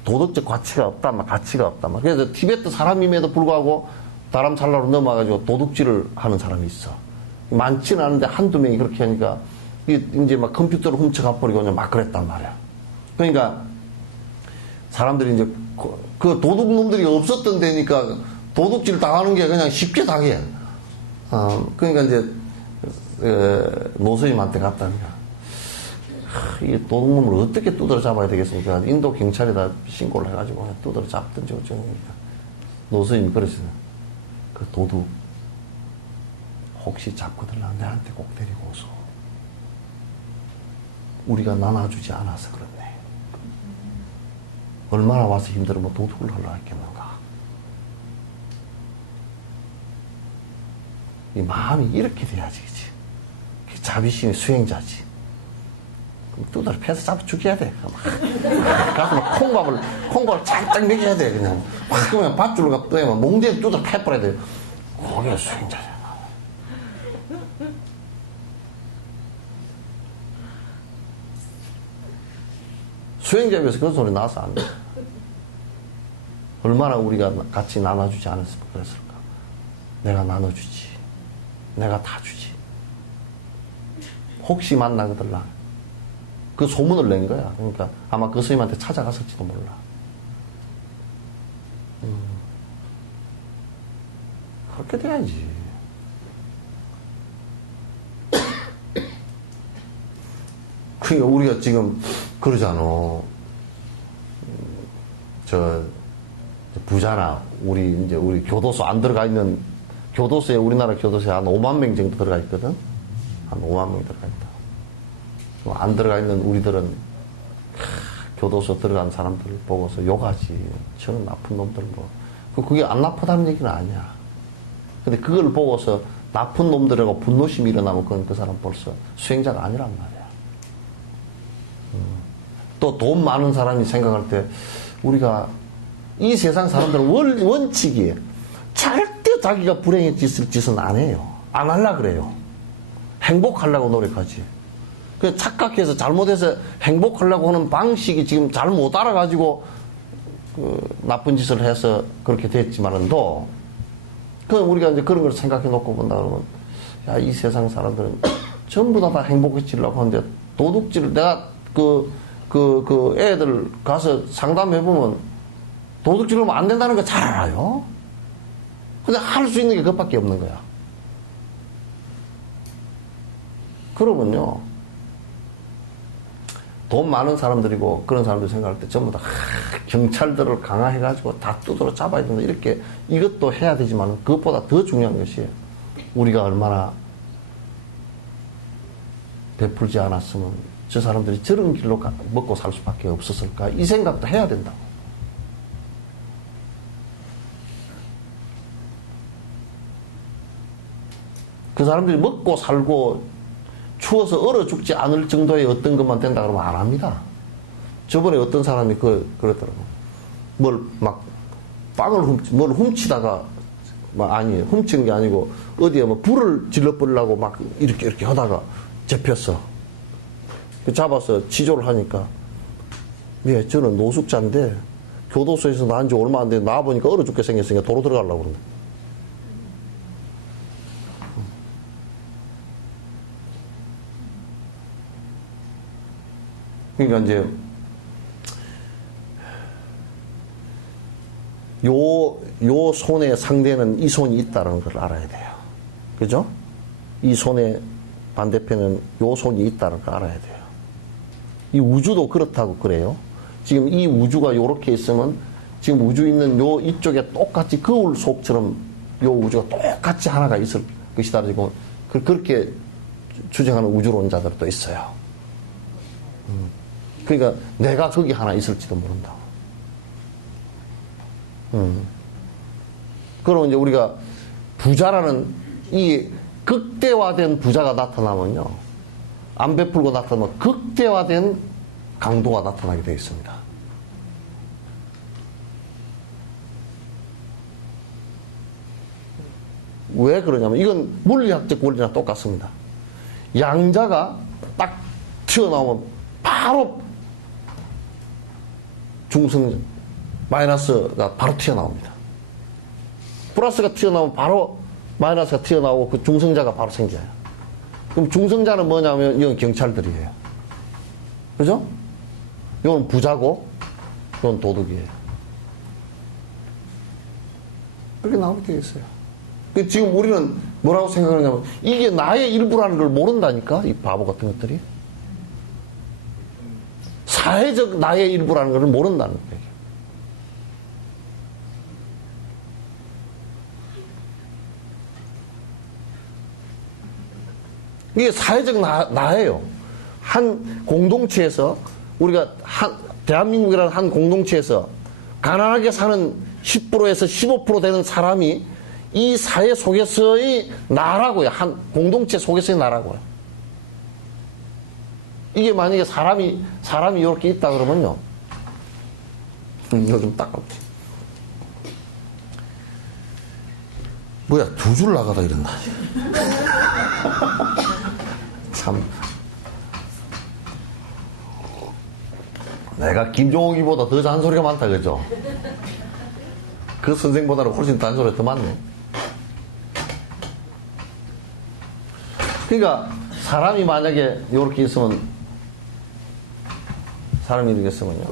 도덕적 가치가 없단 말. 그래서 티베트 사람임에도 불구하고 다람살라로 넘어가가지고 도둑질을 하는 사람이 있어. 많지는 않은데 한두 명이 그렇게 하니까 이제 막 컴퓨터를 훔쳐가 버리고 그냥 막 그랬단 말이야. 그러니까 사람들이 이제 그 도둑놈들이 없었던 데니까 도둑질 당하는 게 그냥 쉽게 당해. 그러니까 이제 노스님한테 갔다니까. 이 도둑놈을 어떻게 두드러 잡아야 되겠습니까? 인도 경찰에다 신고를 해가지고 두드러 잡든지 어쩌니까. 노스님이 그러시네. 그 도둑 혹시 잡거들라 내한테 꼭 데리고 오소. 우리가 나눠주지 않아서 그렇네. 얼마나 와서 힘들으면 도둑을 하려 했겠는가. 이 마음이 이렇게 돼야지, 그치? 자비심이 수행자지. 그럼 두드려 패서 잡아 죽여야 돼. 가서 막 콩밥을 쫙쫙 먹여야 돼, 그냥. 확 그러면 밧줄로 떠면 몽대에 두드려 패버려야 돼. 그게 수행자잖아. 수행자 입에서 그런 소리 나서 안 돼. 얼마나 우리가 같이 나눠주지 않았을까, 그랬을까. 내가 나눠주지. 내가 다 주지. 혹시 만나거들라. 그 소문을 낸 거야. 그러니까 아마 그 스님한테 찾아갔을지도 몰라. 그렇게 돼야지. 그러니까 우리가 지금 그러잖아. 부자나 우리 교도소 안 들어가 있는 교도소에 우리나라 교도소에 한 5만 명 정도 들어가 있거든. 한 5만 명 들어가 있다. 안 들어가 있는 우리들은 교도소 들어간 사람들 보고서 욕하지. 저는 나쁜 놈들 뭐. 그게 안 나쁘다는 얘기는 아니야. 근데 그걸 보고서 나쁜 놈들하고 분노심이 일어나면 그건 그 사람 벌써 수행자가 아니란 말이야. 또 돈 많은 사람이 생각할 때 우리가 이 세상 사람들은 원칙이 절대 자기가 불행해졌을 짓은 안 해요. 안 하려고 그래요. 행복하려고 노력하지. 그 착각해서 잘못해서 행복하려고 하는 방식이 지금 잘 못 알아가지고 그 나쁜 짓을 해서 그렇게 됐지만은도 그 우리가 이제 그런 걸 생각해 놓고 본다 그러면 야, 이 세상 사람들은 전부 다 행복해지려고 하는데 도둑질을 내가 그 애들 가서 상담해 보면 도둑질하면 안 된다는 거 잘 알아요. 근데 할 수 있는 게 그것밖에 없는 거야. 그러면요, 돈 많은 사람들이고 그런 사람들 생각할 때 전부 다 경찰들을 강화해가지고 다 두드러 잡아야 된다. 이렇게 이것도 해야 되지만 그것보다 더 중요한 것이 우리가 얼마나 베풀지 않았으면 저 사람들이 저런 길로 먹고 살 수밖에 없었을까. 이 생각도 해야 된다고. 그 사람들이 먹고 살고 추워서 얼어 죽지 않을 정도의 어떤 것만 된다 그러면 안 합니다. 저번에 어떤 사람이 그랬더라고. 뭘 훔치다가, 훔치는 게 아니고, 어디에 불을 질러버리려고 막 이렇게 하다가 잡혔어. 잡아서 치조를 하니까, 예, 저는 노숙자인데, 교도소에서 나온 지 얼마 안 돼 나와보니까 얼어 죽게 생겼으니까 도로 들어가려고 그런다. 그러니까 이제 요 손의 상대는 이 손이 있다는 걸 알아야 돼요. 그죠? 이 손의 반대편은 요 손이 있다는 걸 알아야 돼요. 이 우주도 그렇다고 그래요. 지금 이 우주가 요렇게 있으면 지금 우주 있는 요 이쪽에 똑같이 거울 속처럼 요 우주가 똑같이 하나가 있을 것이다. 지금 그렇게 주장하는 우주론자들도 있어요. 그러니까 내가 거기 하나 있을지도 모른다. 그럼 이제 우리가 부자라는 이 극대화된 부자가 나타나면요, 안 베풀고 나타나면 극대화된 강도가 나타나게 되어 있습니다. 왜 그러냐면 이건 물리학적 원리랑 똑같습니다. 양자가 딱 튀어나오면 바로 중성 마이너스가 바로 튀어나옵니다. 플러스가 튀어나오면 바로 마이너스가 튀어나오고 그 중성자가 바로 생겨요. 그럼 중성자는 뭐냐면 이건 경찰들이에요. 그죠? 이건 부자고 이건 도둑이에요. 그렇게 나오게 되어 있어요. 지금 우리는 뭐라고 생각하냐면 이게 나의 일부라는 걸 모른다니까, 이 바보 같은 것들이. 사회적 나의 일부라는 걸 모른다는 거예요. 이게 사회적 나해예요. 한 공동체에서 우리가 대한민국이라는 한 공동체에서 가난하게 사는 10%에서 15% 되는 사람이 이 사회 속에서의 나라고요. 한 공동체 속에서의 나라고요. 이게 만약에 사람이 이렇게 있다 그러면요. 이거 좀 닦아볼게. 뭐야, 2줄 나가다 이랬나. 참. 내가 김종욱이보다 더 잔소리가 많다, 그죠? 그 선생보다는 훨씬 잔소리가 더 많네. 그러니까, 사람이 만약에 이렇게 있으면, 사람이 이렇게 있으면요.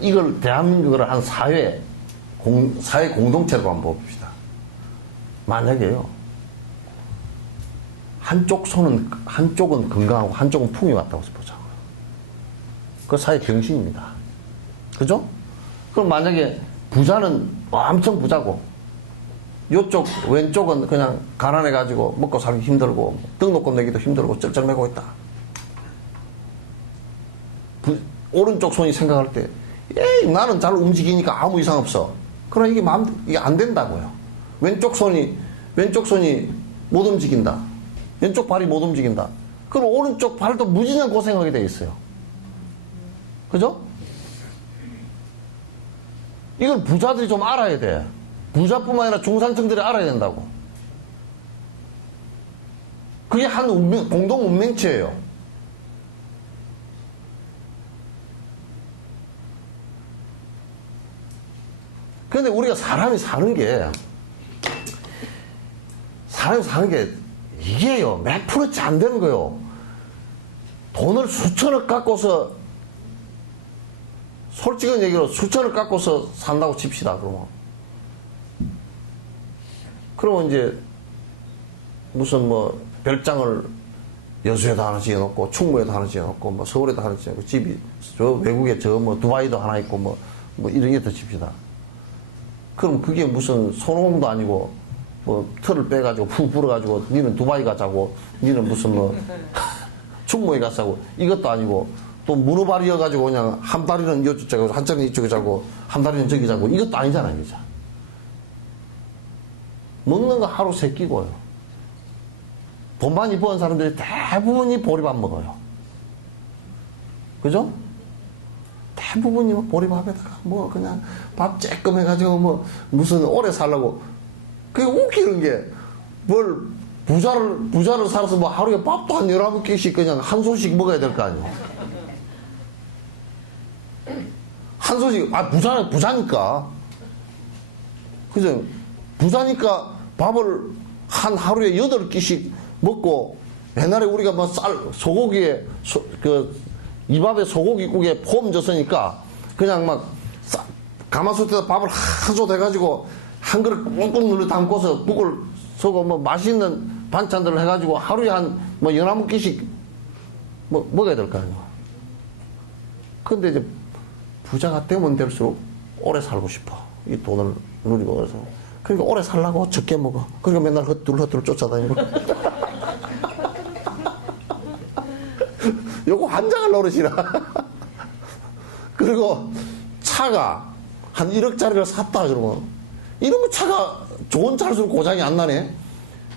이걸 대한민국을 한 사회 공동체로 한번 봅시다. 만약에요. 한쪽은 건강하고 한쪽은 풍이 왔다고 보자고요. 그 사회 정신입니다. 그죠? 그럼 만약에 부자는 엄청 부자고, 왼쪽은 그냥 가난해가지고 먹고 살기 힘들고, 등록금 내기도 힘들고, 쩔쩔매고 있다. 오른쪽 손이 생각할 때, 에이, 나는 잘 움직이니까 아무 이상 없어. 그러나 이게 안 된다고요. 왼쪽 손이 못 움직인다. 왼쪽 발이 못 움직인다. 그럼 오른쪽 발도 무진장 고생하게 돼 있어요. 그죠? 이걸 부자들이 좀 알아야 돼. 부자뿐만 아니라 중산층들이 알아야 된다고. 그게 한 공동 운명체예요. 그런데 우리가 사람이 사는 게 이게요, 몇 프로치 안 되는 거요. 돈을 수천억 갖고서, 솔직한 얘기로 수천억 갖고서 산다고 칩시다, 그러면 이제 무슨 별장을 여수에도 하나 지어놓고, 충무에도 하나 지어놓고, 서울에도 하나 지어놓고, 집이 저 외국에 두바이도 하나 있고, 이런 게 더 칩시다. 그럼 그게 무슨 손오공도 아니고, 틀을 빼가지고 푹 불어가지고 니는 두바이 가자고, 니는 무슨 충무에 가자고, 이것도 아니고, 또 문어발이어가지고 그냥 한 다리는 이쪽 자고 한 다리는 이쪽에 자고 한 다리는 저기 자고, 이것도 아니잖아요. 그죠? 먹는 거 하루 3끼고요. 돈 많이 버는 사람들이 대부분이 보리밥 먹어요. 그죠? 대부분이 보리밥에다가 그냥 밥 쬐끔 해가지고 무슨 오래 살라고. 그게 웃기는 게, 부자를 살아서 하루에 밥도 한 11끼씩 그냥 한 손씩 먹어야 될 거 아니에요. 한 손씩, 부자니까. 그죠? 부자니까 밥을 하루에 8끼씩 먹고, 옛날에 우리가 소고기에, 이밥에 소고기국에 폼 줬으니까, 그냥 가마솥에다 밥을 하도 돼가지고, 한 그릇 꾹꾹 눌러 담고서 국을 쏘고 맛있는 반찬들을 해가지고 하루에 한 11끼씩 먹어야 될 거 아니에요. 근데 이제 부자가 되면 될수록 오래 살고 싶어. 이 돈을 누리고 그래서. 그러니까 오래 살라고 적게 먹어. 그러니까 맨날 헛둘 쫓아다니고. 요거 환장할 노릇이라. 그리고 차가 한 1억짜리를 샀다 그러면, 이러면 차가 좋은 차일수록 고장이 안 나네.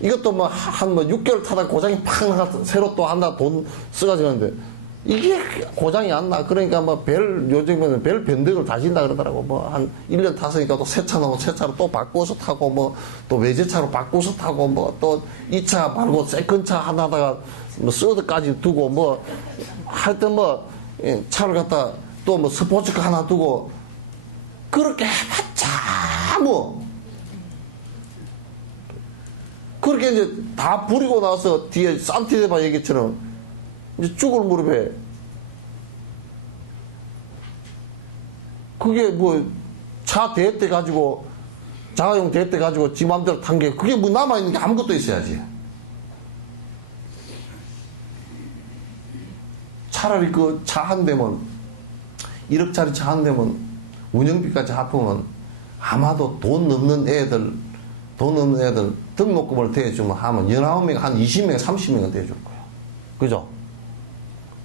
이것도 한 6개월 타다 고장이 팍 나서 새로 또 한다 돈 써가지고 하는데, 이게 고장이 안 나. 그러니까 요즘에는 별 변덕을 다진다 그러더라고. 한 1년 탔으니까 또 새 차 나오고 새 차로 또 바꿔서 타고, 또 외제차로 바꿔서 타고, 또 이 차 말고 세컨차 하나다가 서드까지 두고, 하여튼 차를 갖다 또 스포츠카 하나 두고, 그렇게 해봤자 그렇게 이제 다 부리고 나서 뒤에 산티데바 얘기처럼 이제 죽을 무릎에, 그게 차 대때 가지고, 자가용 대때 가지고 지 맘대로 탄 게, 그게 남아있는 게 아무것도 있어야지. 차라리 그 차 한 대면, 1억짜리 차 한 대면 운영비까지 합하면 아마도 돈 넘는 애들 등록금을 대주면 하면 19명, 한 20명, 30명은 대줄 거야. 그죠?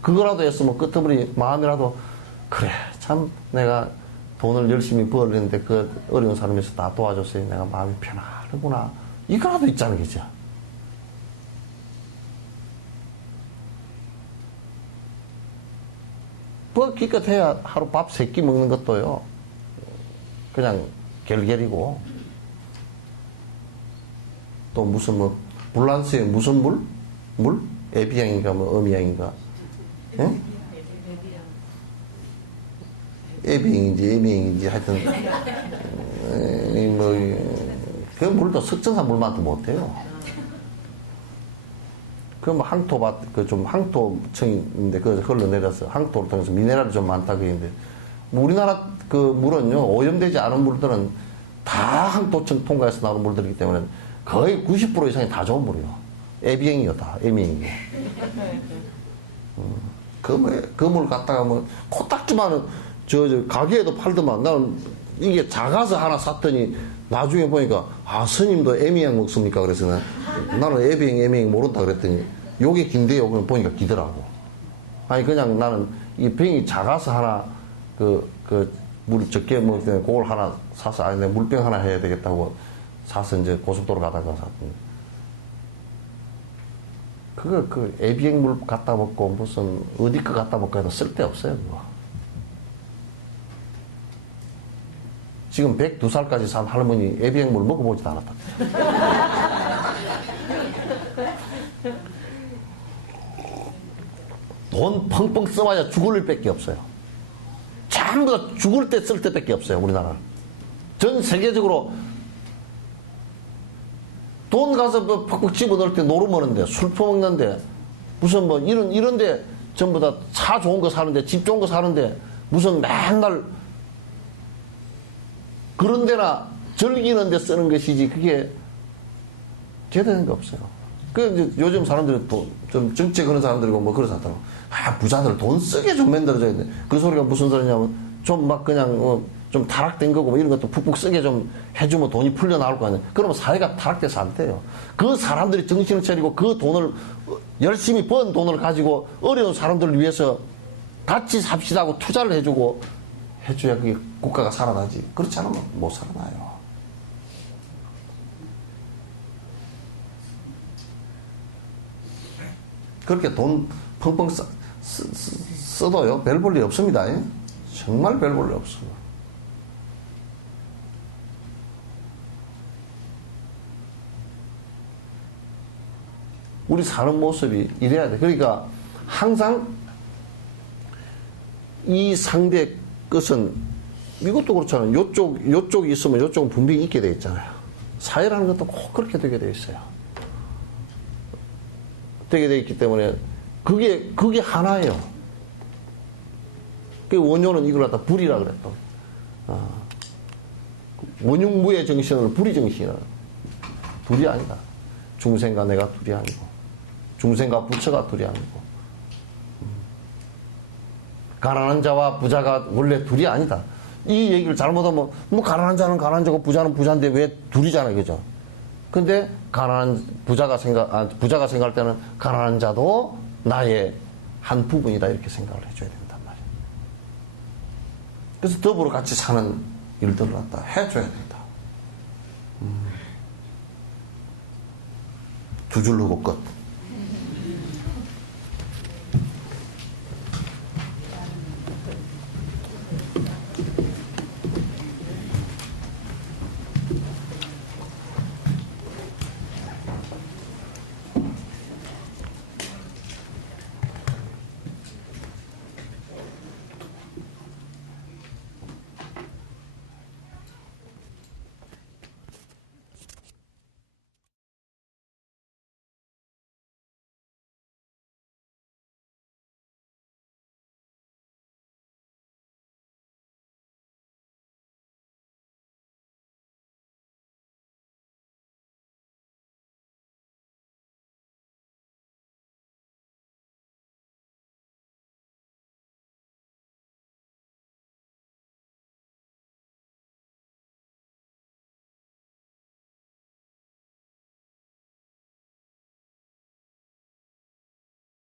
그거라도 했으면 끝어버리 마음이라도, 그래, 참 내가 돈을 열심히 벌었는데 그 어려운 사람에서 다 도와줬어요. 내가 마음이 편하구나. 이거라도 있잖아, 그죠? 뭐 기껏 해야 하루 밥 3끼 먹는 것도요, 그냥 결결이고, 또 무슨 뭐, 불란스에 무슨 물? 물? 에비앙인가 뭐 어미앙인가? 예? 에비앙인지 에미앙인지 하여튼, 그 물도 석전산 물만도 못해요. 그 뭐 항토밭, 그 좀 항토층인데, 그 흘러내려서 항토를 통해서 미네랄이 좀 많다 그랬는데, 뭐 우리나라 그 물은요, 오염되지 않은 물들은 다 항토층 통과해서 나오는 물들이기 때문에 거의 90% 이상이 다 좋은 물이요. 에비앙이요, 다. 에미앙이요. 그 물 갖다가 뭐, 코딱지만은, 가게에도 팔더만, 나는 이게 작아서 하나 샀더니, 나중에 보니까, 아, 스님도 에미앙 먹습니까? 그래서 나는 에미앙 모른다 그랬더니, 요게 긴데요. 그럼 보니까 기더라고. 아니, 그냥 나는 이 병이 작아서 하나, 물 적게 먹을 때 그걸 하나 사서, 아니, 내가 물병 하나 해야 되겠다고 사서 이제 고속도로 가다가 샀더니, 그 에비앙 물 갖다 먹고 무슨 어디 거 갖다 먹고 해도 쓸데없어요, 그거. 지금 102살까지 산 할머니 에비앙 물 먹어보지도 않았다. 돈 펑펑 써봐야 죽을 일밖에 없어요. 전부 다 죽을 때 쓸 때밖에 없어요, 우리나라는. 전 세계적으로 돈 가서 뭐 팍팍 집어넣을 때 노름하는데, 술 퍼먹는데, 무슨 뭐 이런데 전부 다 차 좋은 거 사는데, 집 좋은 거 사는데, 무슨 맨날 그런 데나 즐기는 데 쓰는 것이지, 그게 제대로 된 게 없어요. 그 이제 요즘 사람들이 좀 정치 그런 사람들이고 뭐 그런 사람들, 아, 부자들 돈 쓰게 좀 만들어줘야 돼. 그 소리가 무슨 소리냐면, 좀 막 그냥, 좀 타락된 거고 뭐 이런 것도 푹푹 쓰게 좀 해주면 돈이 풀려 나올 거 아니에요. 그러면 사회가 타락돼서 안 돼요. 그 사람들이 정신을 차리고 그 돈을, 열심히 번 돈을 가지고 어려운 사람들을 위해서 같이 삽시다 하고 투자를 해주고 해줘야 그게 국가가 살아나지. 그렇지 않으면 못 살아나요. 그렇게 돈 펑펑 써도요, 별 볼 일 없습니다. 예? 정말 별 볼 일 없어요. 우리 사는 모습이 이래야 돼. 그러니까 항상 이 상대 것은, 이것도 그렇잖아요. 요쪽이 있으면 요쪽은 분명히 있게 돼 있잖아요. 사회라는 것도 꼭 그렇게 되게 돼 있어요. 되게 돼 있기 때문에 그게 하나예요. 그 원효는 이걸 갖다 불이라 그랬다. 원흉무의 정신을 불의 정신이라. 둘이 아니다. 중생과 내가 둘이 아니고, 중생과 부처가 둘이 아니고, 가난한 자와 부자가 원래 둘이 아니다. 이 얘기를 잘못하면, 뭐, 가난한 자는 가난한 자고 부자는 부자인데 왜 둘이잖아요. 그죠? 근데, 부자가 생각할 때는 가난한 자도 나의 한 부분이다. 이렇게 생각을 해줘야 된단 말이에요. 그래서 더불어 같이 사는 일들을 갖다 해줘야 된다. 두 줄 흐고 끝.